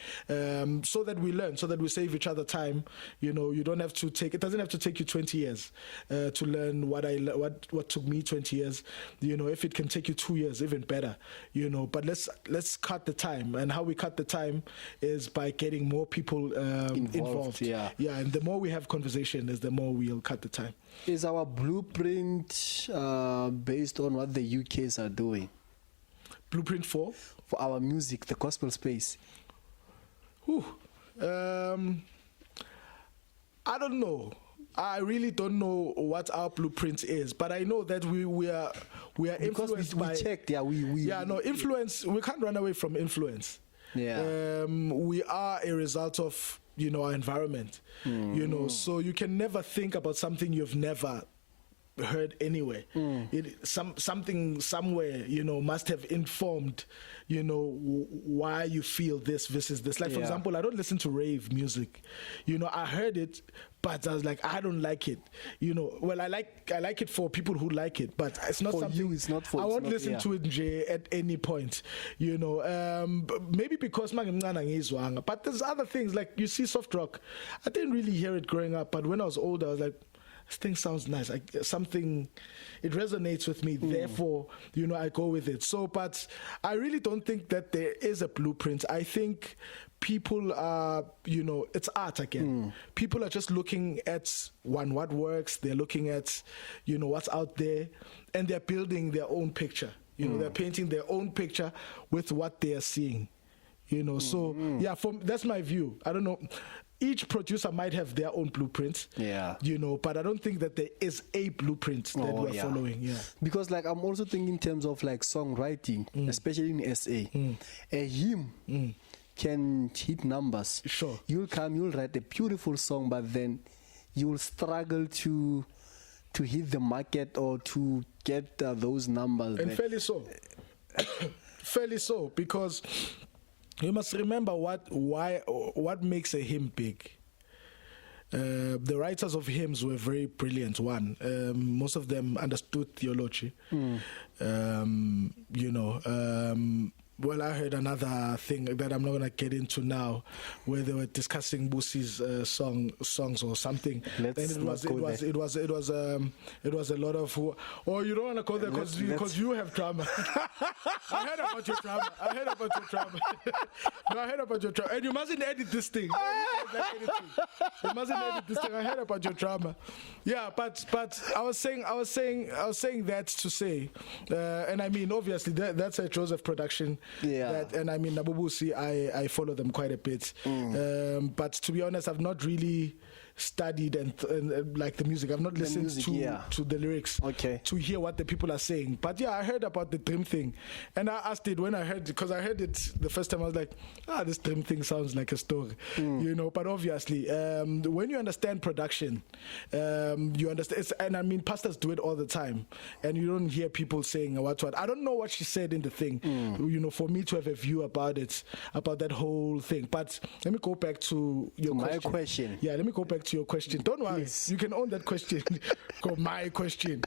so that we learn, so that we save each other time. You don't have to it doesn't have to take you 20 years to learn what took me 20 years. If it can take you 2 years, even better. But let's cut the time, and how we cut the time is by getting more people involved. And the more we have conversation is the more we'll cut the time. Is our blueprint based on what the UKs are doing? Blueprint for our music, the gospel space? I don't know. I really don't know what our blueprint is, but I know that we are influenced we by. Checked, influence. We can't run away from influence. We are a result of our environment. So you can never think about something you've never heard anywhere. Something somewhere, must have informed, why you feel this versus this. Like, for example, I don't listen to rave music. I heard it, but I was like, I don't like it. Well, I like it for people who like it, but it's not for something you. It's not for. I won't listen to it at any point. Maybe because but there's other things, like you see soft rock. I didn't really hear it growing up, but when I was older, I was like, this thing sounds nice. It resonates with me. Therefore, I go with it. So, but I really don't think that there is a blueprint. I think people are, it's art again. People are just looking at what works. They're looking at, what's out there, and they're building their own picture. They're painting their own picture with what they are seeing. So yeah, that's my view. I don't know. Each producer might have their own blueprint, but I don't think that there is a blueprint that we're following. Yeah, because like I'm also thinking in terms of like songwriting, especially in SA, a hymn can hit numbers. Sure, you'll write a beautiful song, but then you'll struggle to hit the market or to get those numbers. And fairly so, because you must remember what makes a hymn big. The writers of hymns were very brilliant. Most of them understood theology. Well, I heard another thing that I'm not going to get into now, where they were discussing Busi's songs or something. It was a lot of. Oh, you don't want to go there because you have drama. I heard about your drama. No, I heard about your drama, and you mustn't edit this thing. You mustn't edit this thing. I heard about your drama. Yeah, but I was saying that to say, and I mean obviously that's a Joseph production. Yeah, and I mean Nabubusi, I follow them quite a bit. But to be honest, I've not really studied and like the music. I've not listened to the lyrics to hear what the people are saying. But yeah, I heard about the dream thing, and I asked it when I heard, because I heard it the first time. I was like, this dream thing sounds like a story, But obviously, when you understand production, you understand. And I mean, pastors do it all the time, and you don't hear people saying what. I don't know what she said in the thing, for me to have a view about it, about that whole thing. But let me go back to my question. Yeah, let me go back to your question. Don't worry, you can own that question. Go my question.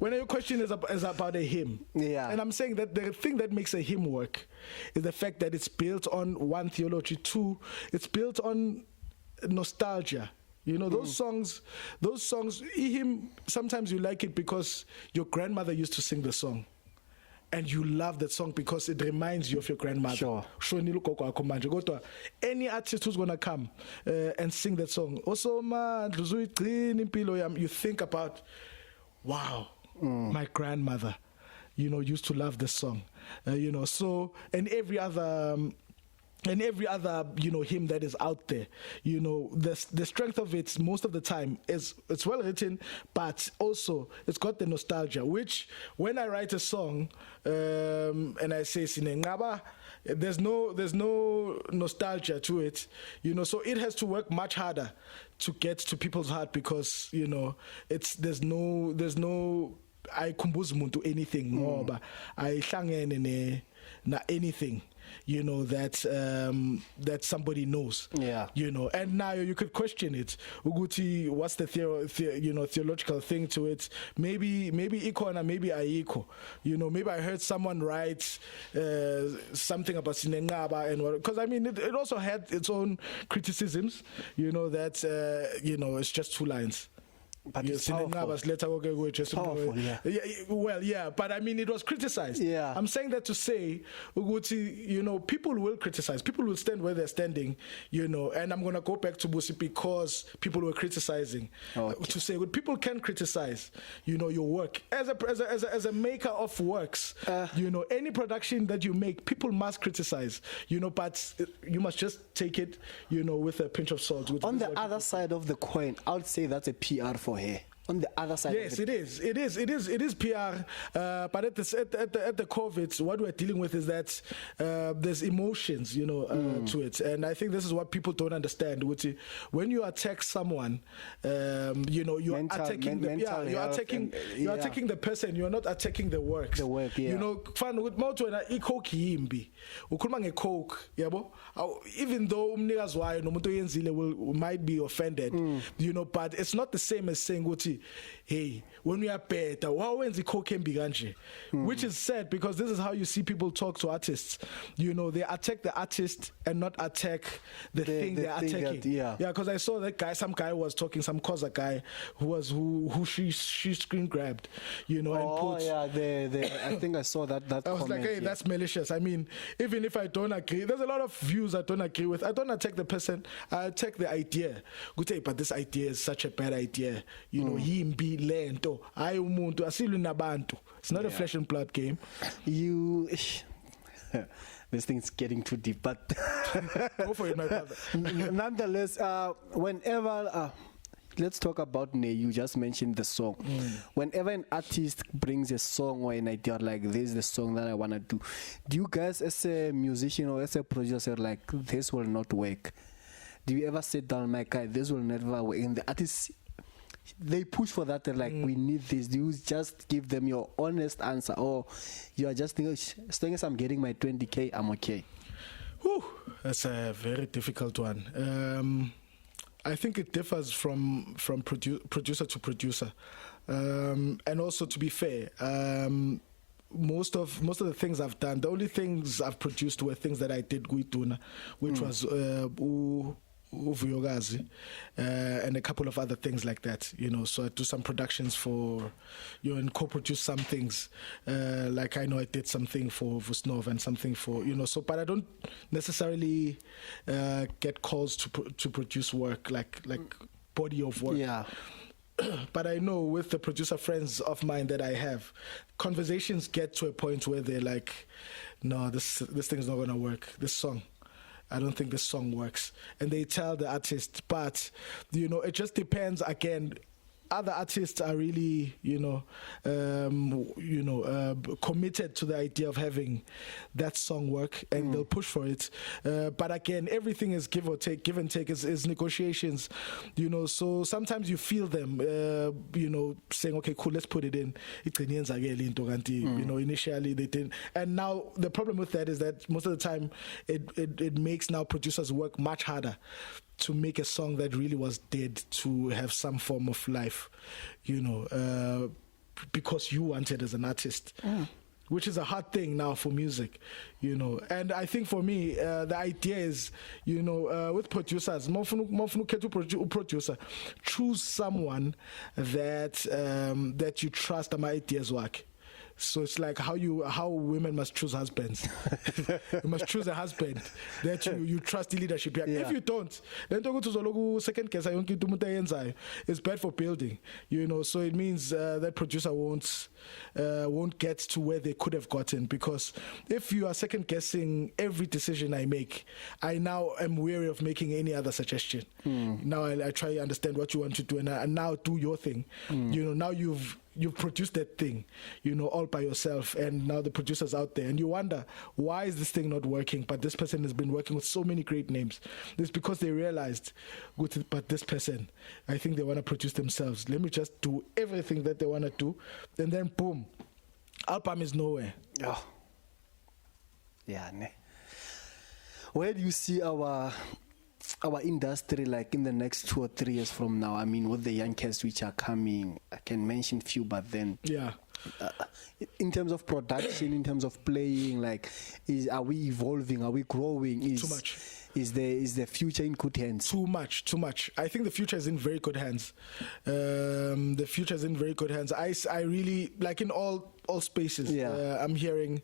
When your question is about a hymn, and I'm saying that the thing that makes a hymn work is the fact that it's built on one theology. Two, it's built on nostalgia. Those songs, hymn. Sometimes you like it because your grandmother used to sing the song, and you love that song because it reminds you of your grandmother. Sure. Any artist who's gonna come and sing that song, you think about, wow, my grandmother, used to love this song, So and every other. Hymn that is out there, the strength of it most of the time is it's well written, but also it's got the nostalgia, which when I write a song and I say Sinengaba, there's no nostalgia to it, so it has to work much harder to get to people's heart, because there's no I kumbuz muntu anything ngoba ayihlangene na anything that somebody knows, and now you could question it. Uguti, what's the theological thing to it? Maybe ikona, maybe ayiko. Maybe I heard someone write something about Sinengaba and what, because I mean it also had its own criticisms. That it's just 2 lines. But it's powerful. Powerful, yeah. Well, yeah, but I mean, it was criticized. Yeah. I'm saying that to say, people will criticize. People will stand where they're standing, and I'm going to go back to Busi because people were criticizing. To say, people can criticize, your work. As a maker of works, any production that you make, people must criticize, but you must just take it, with a pinch of salt. On the other side of the coin, I would say that's a PR for her. on the other side. Yes, it is PR. But at the COVID, what we're dealing with is that there's emotions, to it, and I think this is what people don't understand. Which is, when you attack someone, you're attacking the person. You're not attacking the works. The work, yeah. Fun with moto na coke yimbi. Ukhuluma ngecoke, yabo. Even though umnikazi wayo nomuntu yenzile might be offended, but it's not the same as saying ukuthi, hey, when we are better, why coke embi kanje? Which is sad, because this is how you see people talk to artists. They attack the artist and not attack the thing they're attacking. Because I saw that guy, some guy was talking, some Koza guy who she screen grabbed, and put. I think I saw that. I was like, hey, that's malicious. I mean, even if I don't agree, there's a lot of views I don't agree with. I don't attack the person, I attack the idea. Good say, but this idea is such a bad idea. Yimbi lento. Ayi umuntu asilu nabantu. It's not a flesh and blood game. This thing's getting too deep, but go for it, my brother. Nonetheless, whenever let's talk about Ne. You just mentioned the song. Whenever an artist brings a song or an idea like this is the song that I want to do you guys as a musician or as a producer like this will not work? Do you ever sit down, my guy, this will never work? And the artists, they push for that. They're like, we need this. Do you just give them your honest answer, or you are just thinking, as long as I'm getting my 20K, I'm okay? Whew, that's a very difficult one. I think it differs from producer to producer, and also, to be fair, most of the things I've done, the only things I've produced were things that I did Maduna, which was Uvuyogazi, and a couple of other things like that, so I do some productions for, and co-produce some things, like I know I did something for Vusnov and something for, so, but I don't necessarily get calls to produce work, like body of work. Yeah. But I know with the producer friends of mine that I have, conversations get to a point where they're like, no, this thing's not going to work, this song. I don't think this song works. And they tell the artist, but, it just depends. Again, other artists are really, committed to the idea of having that song work, and they'll push for it. But again, everything is give and take is negotiations, so sometimes you feel them, saying, okay, cool, let's put it in. Initially they didn't. And now the problem with that is that most of the time it makes now producers work much harder to make a song that really was dead to have some form of life, because you want it as an artist, which is a hard thing now for music, And I think for me, the idea is, with producers, producer, choose someone that you trust my ideas work. So it's like how women must choose husbands. You must choose a husband that you trust in leadership. Yeah. If you don't, then to second case it's bad for building. So it means that producer won't get to where they could have gotten, because if you are second guessing every decision I make, I now am wary of making any other suggestion. Now I try to understand what you want to do, and now do your thing. Now you've produced that thing, all by yourself, and now the producer's out there, and you wonder, why is this thing not working? But this person has been working with so many great names. It's because they realized, but this person, I think they want to produce themselves. Let me just do everything that they want to do, and then boom, album is nowhere. Oh. Yeah, ne. Where do you see our industry like in the next 2 or 3 years from now? I mean, with the young cats which are coming, I can mention few, but then in terms of production, in terms of playing, like, are we evolving? Are we growing? Too much. Is the future in good hands? Too much. I think the future is in very good hands. The future is in very good hands. I really, like, in all spaces, I'm hearing,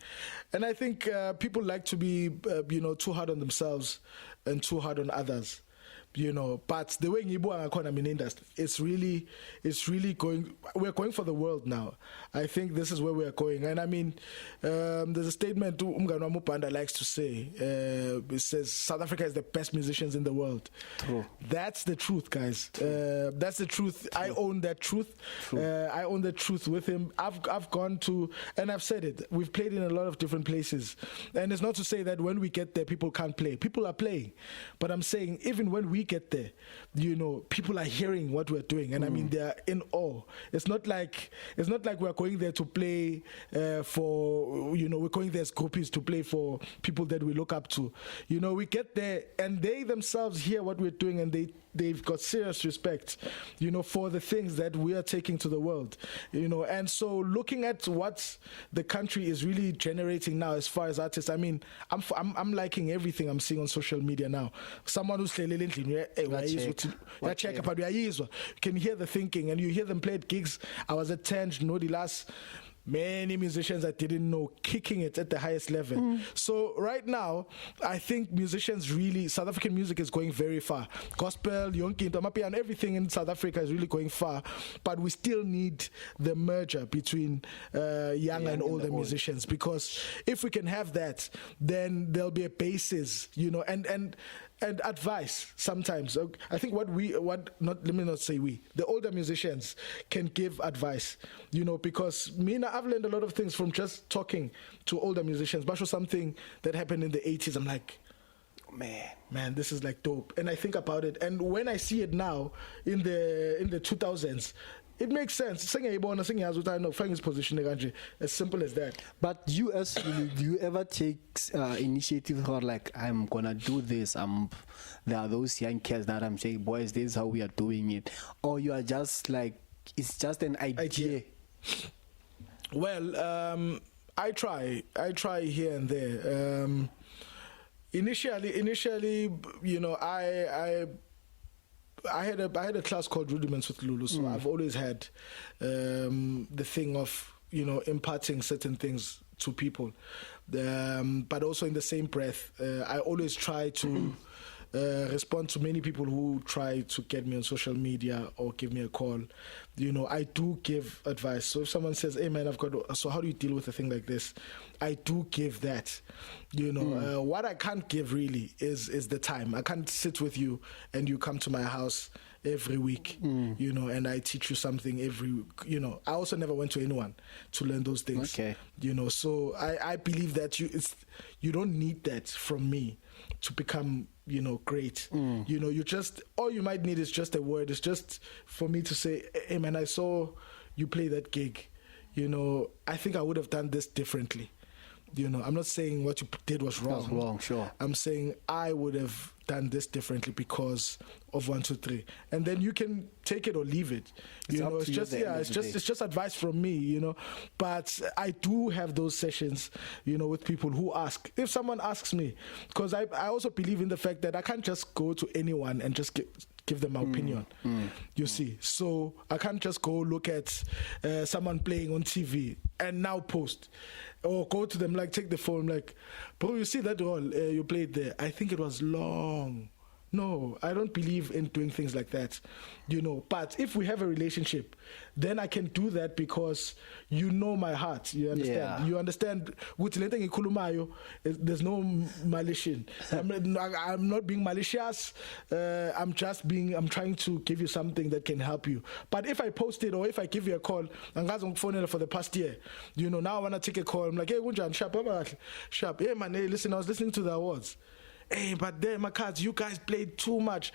and I think people like to be too hard on themselves and too hard on others. But the way Ngibuanga Kona in industry, it's really going. We're going for the world now. I think this is where we are going. And I mean, there's a statement Umgano Mupanda likes to say. It says South Africa is the best musicians in the world. True. That's the truth, guys. That's the truth. True. I own that truth. I own the truth with him. I've gone to, and I've said it. We've played in a lot of different places, and it's not to say that when we get there, people can't play. People are playing, but I'm saying even when we get there, people are hearing what we're doing, and I mean they're in awe. It's not like we're going there to play we're going there as groupies to play for people that we look up to. We get there and they themselves hear what we're doing, and they've got serious respect, for the things that we are taking to the world, and so looking at what the country is really generating now as far as artists, I mean, I'm liking everything I'm seeing on social media now. Someone who's you can hear the thinking, and you hear them play at gigs. I was at Tange, the last many musicians I didn't know kicking it at the highest level. So right now, I think South African music is going very far. Gospel, Yonki, Tomapi, and everything in South Africa is really going far. But we still need the merger between young and older musicians, because if we can have that, then there'll be a basis, and advice sometimes. I think the older musicians can give advice, because I've learned a lot of things from just talking to older musicians. But something that happened in the 80s, I'm like, man, this is like dope. And I think about it, and when I see it now in the 2000s, it makes sense. Singing his position, as simple as that. But do you ever take initiative, or like, I'm gonna do this? There are those young kids that I'm saying, boys, this is how we are doing it, or you are just like, it's just an idea. Well, I try here and there. Initially, I had a class called Rudiments with Lulu, so I've always had the thing of imparting certain things to people, but also in the same breath, I always try to respond to many people who try to get me on social media or give me a call. I do give advice. So if someone says, hey man, so how do you deal with a thing like this? I do give that. What I can't give really is the time. I can't sit with you and you come to my house every week, and I teach you something every, I also never went to anyone to learn those things. Okay. So I believe that you don't need that from me to become, great. You just, all you might need is just a word. It's just for me to say, hey man, I saw you play that gig. I think I would have done this differently. I'm not saying what you did was wrong. That's wrong, sure. I'm saying I would have done this differently because of 1, 2, 3, and then you can take it or leave it. It's just advice from me. But I do have those sessions, with people who ask. If someone asks me, because I also believe in the fact that I can't just go to anyone and just give them my opinion. You see, so I can't just go look at someone playing on TV and now post, or go to them, like take the phone, like, bro, you see that role you played there? I think it was long. No, I don't believe in doing things like that, But if we have a relationship, then I can do that because you know my heart. You understand? Yeah. You understand? There's no malicious. I'm not being malicious. I'm trying to give you something that can help you. But if I post it, or if I give you a call, and guys on phone for the past year, now I want to take a call. I'm like, hey, Gunjan, sharp. Hey, man, hey, listen, I was listening to the awards. Hey, but there, my cards, you guys played too much.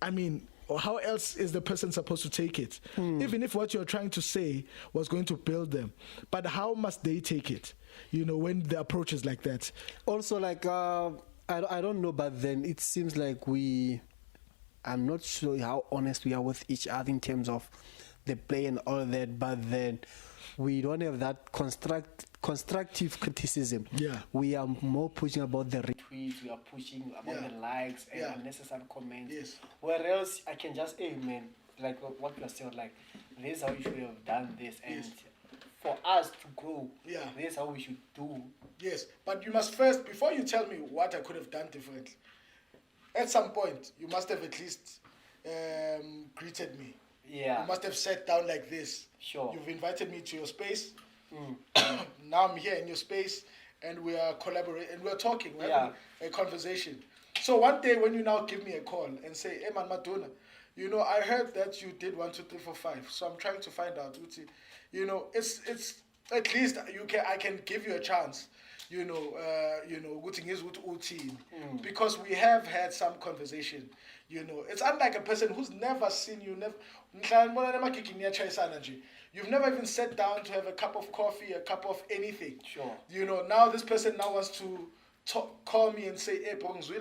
I mean, how else is the person supposed to take it? Even if what you're trying to say was going to build them, but how must they take it? When the approach is like that. Also, like, I don't know, but then it seems like I'm not sure how honest we are with each other in terms of the play and all that, but then we don't have that constructive criticism. Yeah. We are more pushing about the retweets, we are pushing about the likes and unnecessary comments. Yes. Whereas I can just, hey man, like what you're saying, like, this is how you should have done this, and for us to grow, this is how we should do. Yes, but you must first, before you tell me what I could have done differently, at some point, you must have at least greeted me. Yeah. You must have sat down like this. Sure. You've invited me to your space. Now I'm here in your space, and we are collaborating, and we're talking. We're having a conversation. So one day when you now give me a call and say, "Hey man, Maduna, you know, I heard that you did 1, 2, 3, 4, 5. So I'm trying to find out, you know, it's at least I can give you a chance, because we have had some conversation. You know, it's unlike a person who's never seen you, you've never even sat down to have a cup of coffee, a cup of anything. Sure. You know, now this person now wants to call me and say, "Hey, Wednesday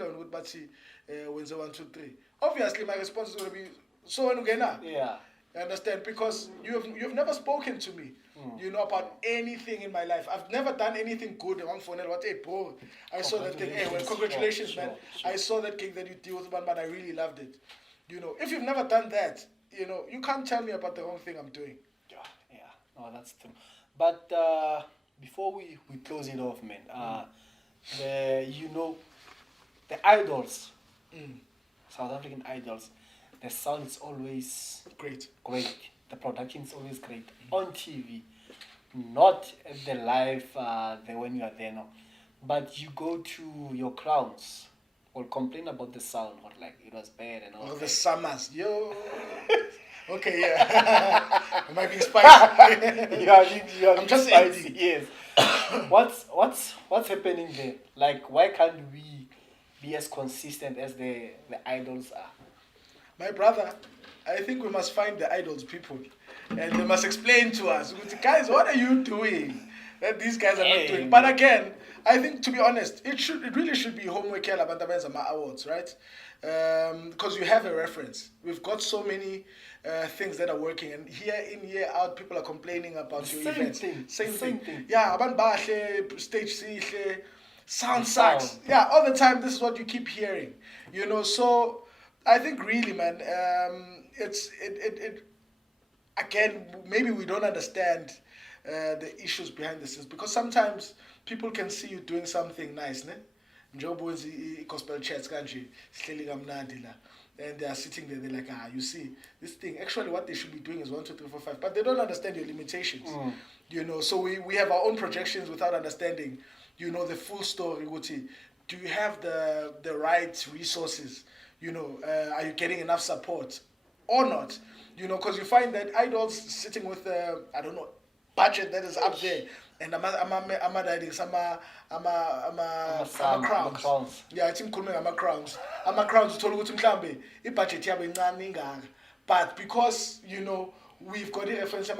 1, 2, 3." Obviously, my response is going to be, "So when again?" Yeah. You understand? Because you've never spoken to me, you know, about anything in my life. I've never done anything good. I saw that thing. Hey, well, congratulations, man. Sure. I saw that gig that you did with man, but I really loved it. You know, if you've never done that, you know, you can't tell me about the wrong thing I'm doing. Yeah. No, that's true. But before we close it off, man, the idols, South African idols, the sound is always great. The production is always great on TV, not at the live when you are there now. But you go to your crowns or complain about the sound or like it was bad and all that. The summers, yo. Okay, yeah. Am I being spicy? I'm just spicy. Yes. What's happening there? Like, why can't we be as consistent as the idols are? My brother, I think we must find the idols people, and they must explain to us, guys, what are you doing that these guys are not doing? But again, I think, to be honest, it really should be homework awards, right? Because you have a reference. We've got so many things that are working, and year in, year out, people are complaining about your events. Same thing. Yeah, stage sound sucks. Yeah, all the time. This is what you keep hearing. You know, so I think really, man, it again, maybe we don't understand the issues behind the scenes, because sometimes people can see you doing something nice, ne? Gospel chats kanje, and they are sitting there, they're like, you see, this thing, actually what they should be doing is 1, 2, 3, 4, 5, but they don't understand your limitations. You know, so we have our own projections without understanding, you know, the full story. Do you have the right resources? You know, are you getting enough support or not? You know, because you find that idols sitting with I don't know, budget that is up there, and I'm crowns. Yeah, I think crowns. Crowns told ukuthi mhlambe ibudget yabo incane ingaka. But because, you know, we've got a reference,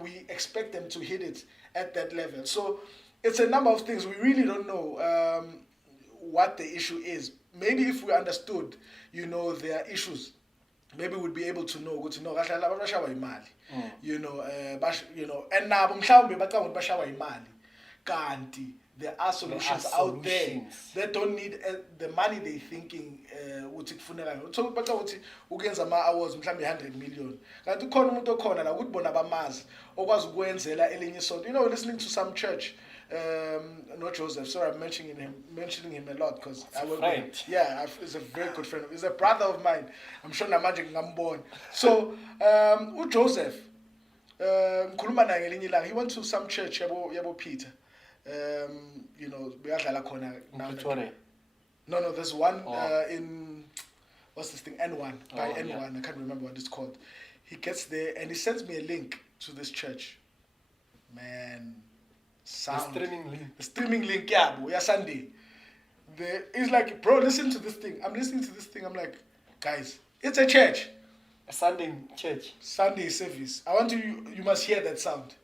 we expect them to hit it at that level. So it's a number of things. We really don't know what the issue is. Maybe if we understood, you know, their issues, maybe we'd be able to know you know, and now there are solutions out there that don't need the money they thinking ukuthi kufuneka. So baca ukuthi ukenza ama awards mhlambe 100 million. Kanti ukhona umuntu okhona la ukuthi bona bamazi okwazi ukwenzela elinye isonto. You know, listening to some church, not Joseph. Sorry, I'm mentioning him a lot because I work with him. Yeah, he's a very good friend. He's a brother of mine. I'm sure namanje ngambona. So, Joseph, ngikhuluma naye ngelinye ilanga. He went to some church yabo Peter. You know, beyadlala khona now. No, there's one in what's this thing? N1 by N1. Yeah. I can't remember what it's called. He gets there and he sends me a link to this church. Man. Sound. The streaming link, yeah, Sunday. He's like, bro, listen to this thing. I'm listening to this thing. I'm like, guys, it's a church. A Sunday church. Sunday service. You must hear that sound.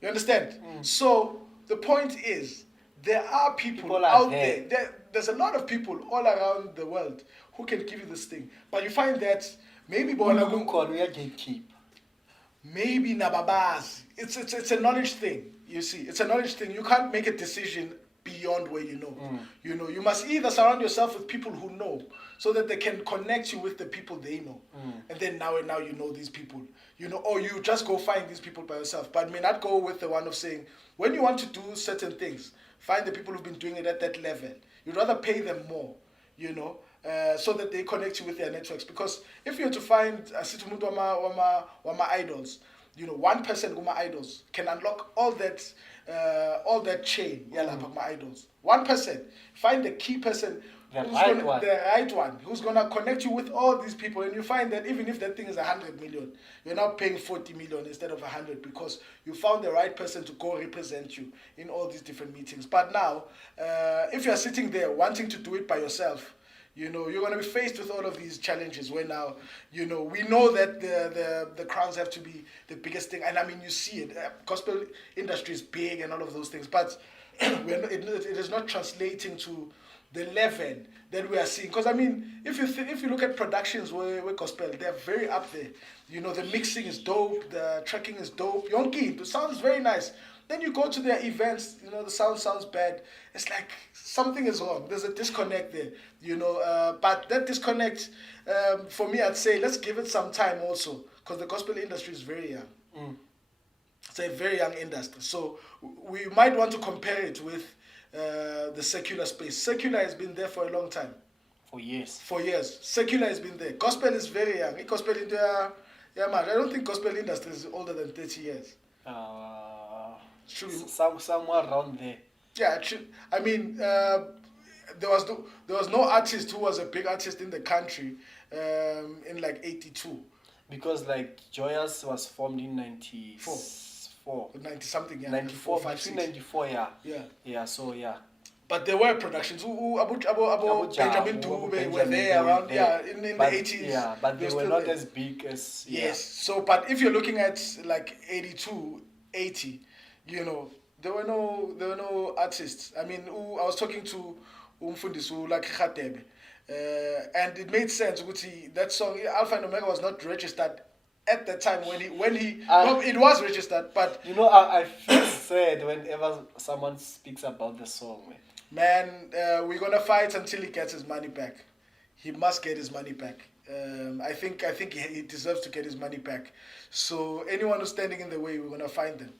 You understand? So the point is, there are people out there. There's a lot of people all around the world who can give you this thing. But you find that maybe maybe nababaz. It's a knowledge thing. You see, it's a knowledge thing. You can't make a decision beyond where you know. You know, you must either surround yourself with people who know, so that they can connect you with the people they know, and then now you know these people. You know, or you just go find these people by yourself. But may not go with the one of saying, when you want to do certain things, find the people who've been doing it at that level. You'd rather pay them more, you know, so that they connect you with their networks. Because if you're to find a situmuntu wama idols, you know, one person who my idols can unlock all that chain. My idols. One person, find the key person. The right one who's gonna connect you with all these people, and you find that even if that thing is 100 million, you're now paying 40 million instead of 100 because you found the right person to go represent you in all these different meetings. But now, if you're sitting there wanting to do it by yourself, you know, you're going to be faced with all of these challenges where now, you know, we know that the crowds have to be the biggest thing. And I mean, you see it. Gospel industry is big and all of those things. But it is not translating to the level that we are seeing. Because I mean, if you look at productions where gospel, they're very up there. You know, the mixing is dope, the tracking is dope. Yonki, the sound is very nice. Then you go to their events, you know, the sound sounds bad. It's like something is wrong. There's a disconnect there, you know. But that disconnect, for me, I'd say let's give it some time also, because the gospel industry is very young. It's a very young industry. So we might want to compare it with the secular space. Secular has been there for a long time. For years. For years. Secular has been there. Gospel is very young. Gospel India, man, I don't think gospel industry is older than 30 years. Somewhere around there. Yeah, I mean, there was no artist who was a big artist in the country in like 82. Because like Joyous was formed in 94. 90 something, yeah. 94, 5, between 6. 94, yeah. Yeah. Yeah, so yeah. But there were productions. Benjamin Dube were there around, in the 80s. Yeah, but they were not as big as... Yeah. Yes, so, but if you're looking at like 82, 80, you know, there were no artists. I mean, I was talking to Umfundisu like Khatebe, and it made sense. That song Alpha and Omega was not registered at the time when he no, it was registered, but you know, I feel sad whenever someone speaks about the song, man. We're gonna fight until he gets his money back. He must get his money back. I think he deserves to get his money back. So anyone who's standing in the way, we're gonna find them.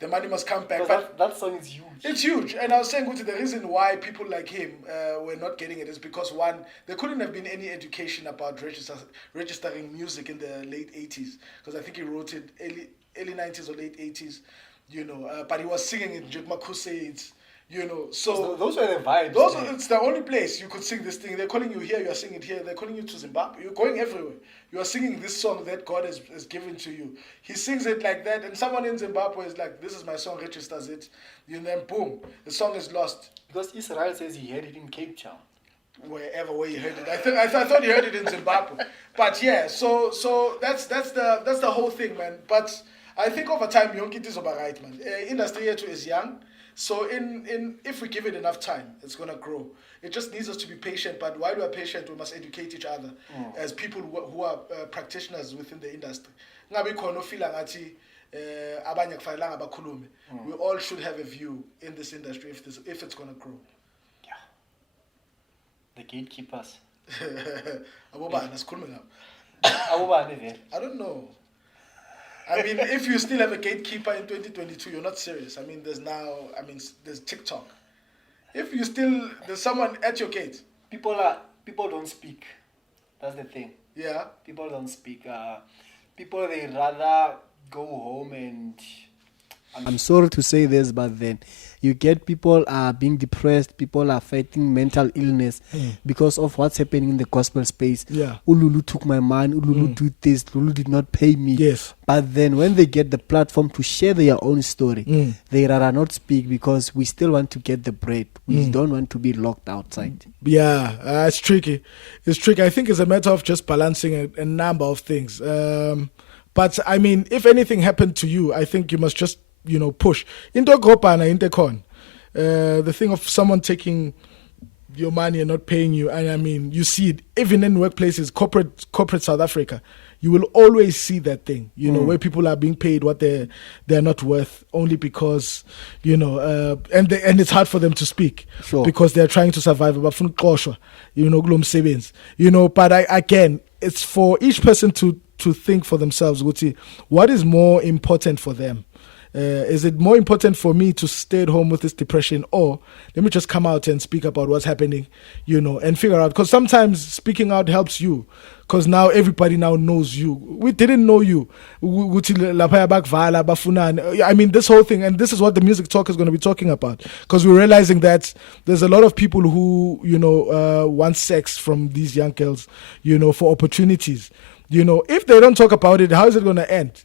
The money must come back. But that song is huge. It's huge. And I was saying, Guti, the reason why people like him were not getting it is because, one, there couldn't have been any education about registering music in the late 80s. Because I think he wrote it early 90s or late 80s, you know. But he was singing in Jugma Crusades, you know. So those were the vibes. It's the only place you could sing this thing. They're calling you here, you are singing it here. They're calling you to Zimbabwe. You're going everywhere. You are singing this song that God has given to you. He sings it like that, and someone in Zimbabwe is like, this is my song, registers it. And then boom, the song is lost. Because Israel says he heard it in Cape Town. Where he heard it. I thought he heard it in Zimbabwe. But yeah, so that's the whole thing, man. But I think over time, Yonki is about right, man. Industry here too is young. So if we give it enough time, it's gonna grow. It just needs us to be patient. But while we are patient, we must educate each other as people who are practitioners within the industry. We all should have a view in this industry if it's gonna grow. Yeah. The gatekeepers. I don't know. I mean, if you still have a gatekeeper in 2022, you're not serious. I mean, there's TikTok. If there's someone at your gate. People don't speak. That's the thing. Yeah. People don't speak. People, they rather go home and... I'm sorry to say this, but then you get people are being depressed, people are fighting mental illness because of what's happening in the gospel space. Yeah. Ululu took my man, Ululu did this, Ululu did not pay me. Yes. But then when they get the platform to share their own story, they rather not speak because we still want to get the bread. We don't want to be locked outside. Yeah, it's tricky. It's tricky. I think it's a matter of just balancing a number of things. But I mean, if anything happened to you, I think you must just, you know, push. Into Gopana, into con. The thing of someone taking your money and not paying you, and I mean, you see it even in workplaces, corporate South Africa. You will always see that thing, you know, where people are being paid what they're not worth only because, you know, and it's hard for them to speak because they're trying to survive. You know, but again, it's for each person to think for themselves, what is more important for them. Is it more important for me to stay at home with this depression, or let me just come out and speak about what's happening, and figure out? Because sometimes speaking out helps you, because now everybody now knows you. We didn't know you. I mean, this whole thing, and this is what the music talk is going to be talking about, because we're realizing that there's a lot of people who, want sex from these young girls, for opportunities. If they don't talk about it, how is it going to end?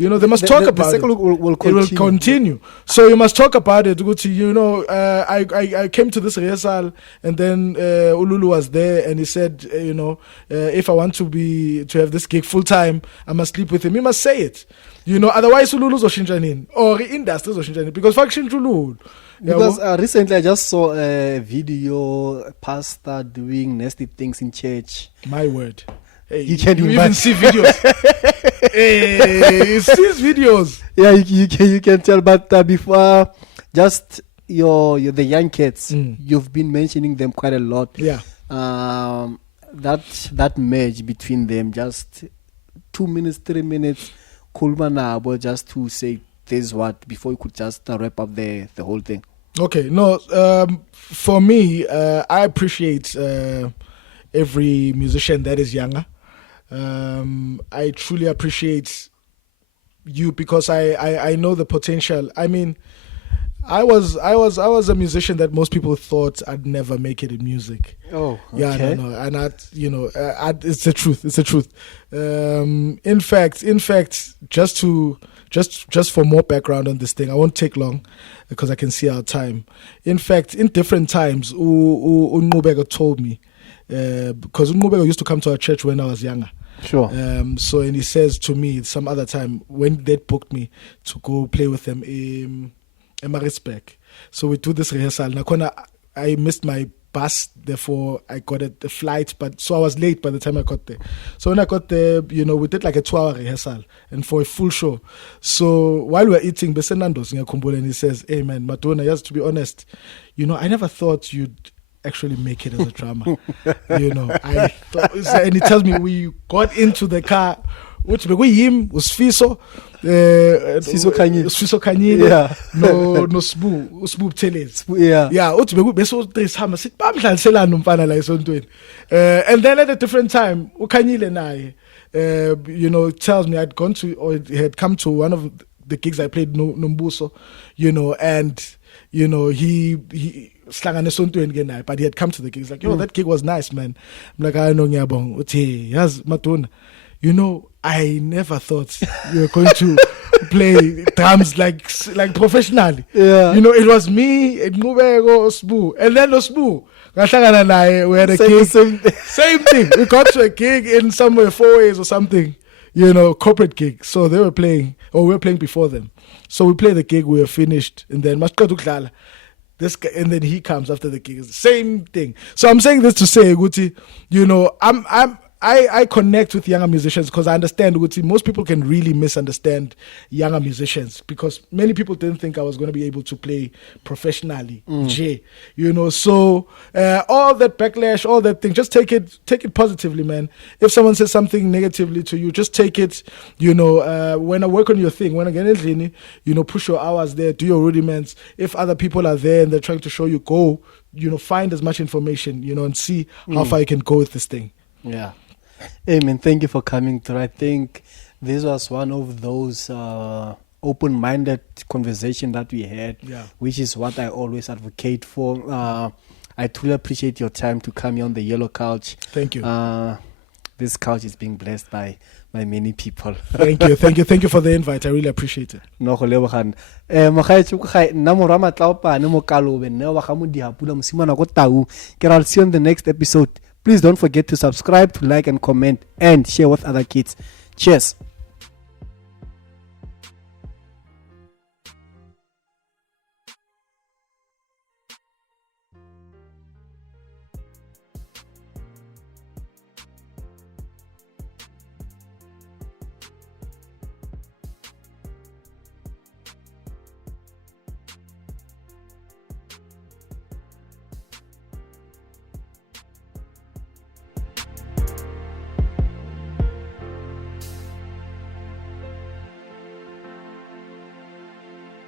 They must talk about it. Will it will continue. So you must talk about it. I came to this rehearsal, and then Ululu was there, and he said, if I want to have this gig full time, I must sleep with him. He must say it. Otherwise Ululu's oshinjanin or industry's oshinjanin, because function Ululu. Because recently I just saw a video, pastor doing nasty things in church. My word. Hey, you can't even see videos. Hey, you see videos. Yeah, you can tell. But before, just the young kids, you've been mentioning them quite a lot. Yeah. That merge between them, just 2 minutes, 3 minutes, Kulmanabo, just to say this what before you could just wrap up the whole thing. Okay. No. For me, I appreciate every musician that is younger. I truly appreciate you, because I know the potential. I mean, I was a musician that most people thought I'd never make it in music. Oh, okay. Yeah, no, and it's the truth. It's the truth. In fact, just for more background on this thing, I won't take long because I can see our time. In fact, in different times, Unmubega told me, because Unmubega used to come to our church when I was younger. Sure. And he says to me some other time when they booked me to go play with them in Maritzburg. So we do this rehearsal. I missed my bus, therefore I got a flight, so I was late by the time I got there. So when I got there, we did like a 2-hour rehearsal and for a full show. So while we were eating, Besenandos and he says, "Hey man, Maduna, just to be honest, I never thought you'd actually make it as a drummer." I thought, and he tells me we got into the car, which him was Fiso Kanyile, yeah, no Sbu Teles, yeah, and then at a different time Kanyile and I tells me I'd gone to, or had come to one of the gigs I played, Nombuso, and he but he had come to the gig. He's like, that gig was nice, man. I'm like, I know Nyabong. Yes, Maduna. I never thought you were going to play drums like professionally. Yeah. It was me, Edmubego, Sbu, and then Sbu. We had a gig. Same thing. We got to a gig in somewhere 4 ways or something. Corporate gig. So they were playing, or we were playing before them. So we played the gig, we were finished, and then this guy, and then he comes after the gig. It's the same thing. So I'm saying this to say, Guti, I connect with younger musicians because I understand, Guti, most people can really misunderstand younger musicians because many people didn't think I was going to be able to play professionally. So all that backlash, all that thing, just take it positively, man. If someone says something negatively to you, just take it. When I work on your thing, when I get in, push your hours there, do your rudiments. If other people are there and they're trying to show you, go, find as much information, and see how far you can go with this thing. Yeah. Hey man, thank you for coming through. I think this was one of those open-minded conversation that we had, which is what I always advocate for. I truly appreciate your time to come here on the Yellow Couch. Thank you. This couch is being blessed by many people. Thank you for the invite. I really appreciate it. No go lebogang. Nna morama tlaopane mo kalobe nne wa ga mo diapula mosimana go tau. I'll see you on the next episode. Please don't forget to subscribe, to like and comment and share with other kids. Cheers.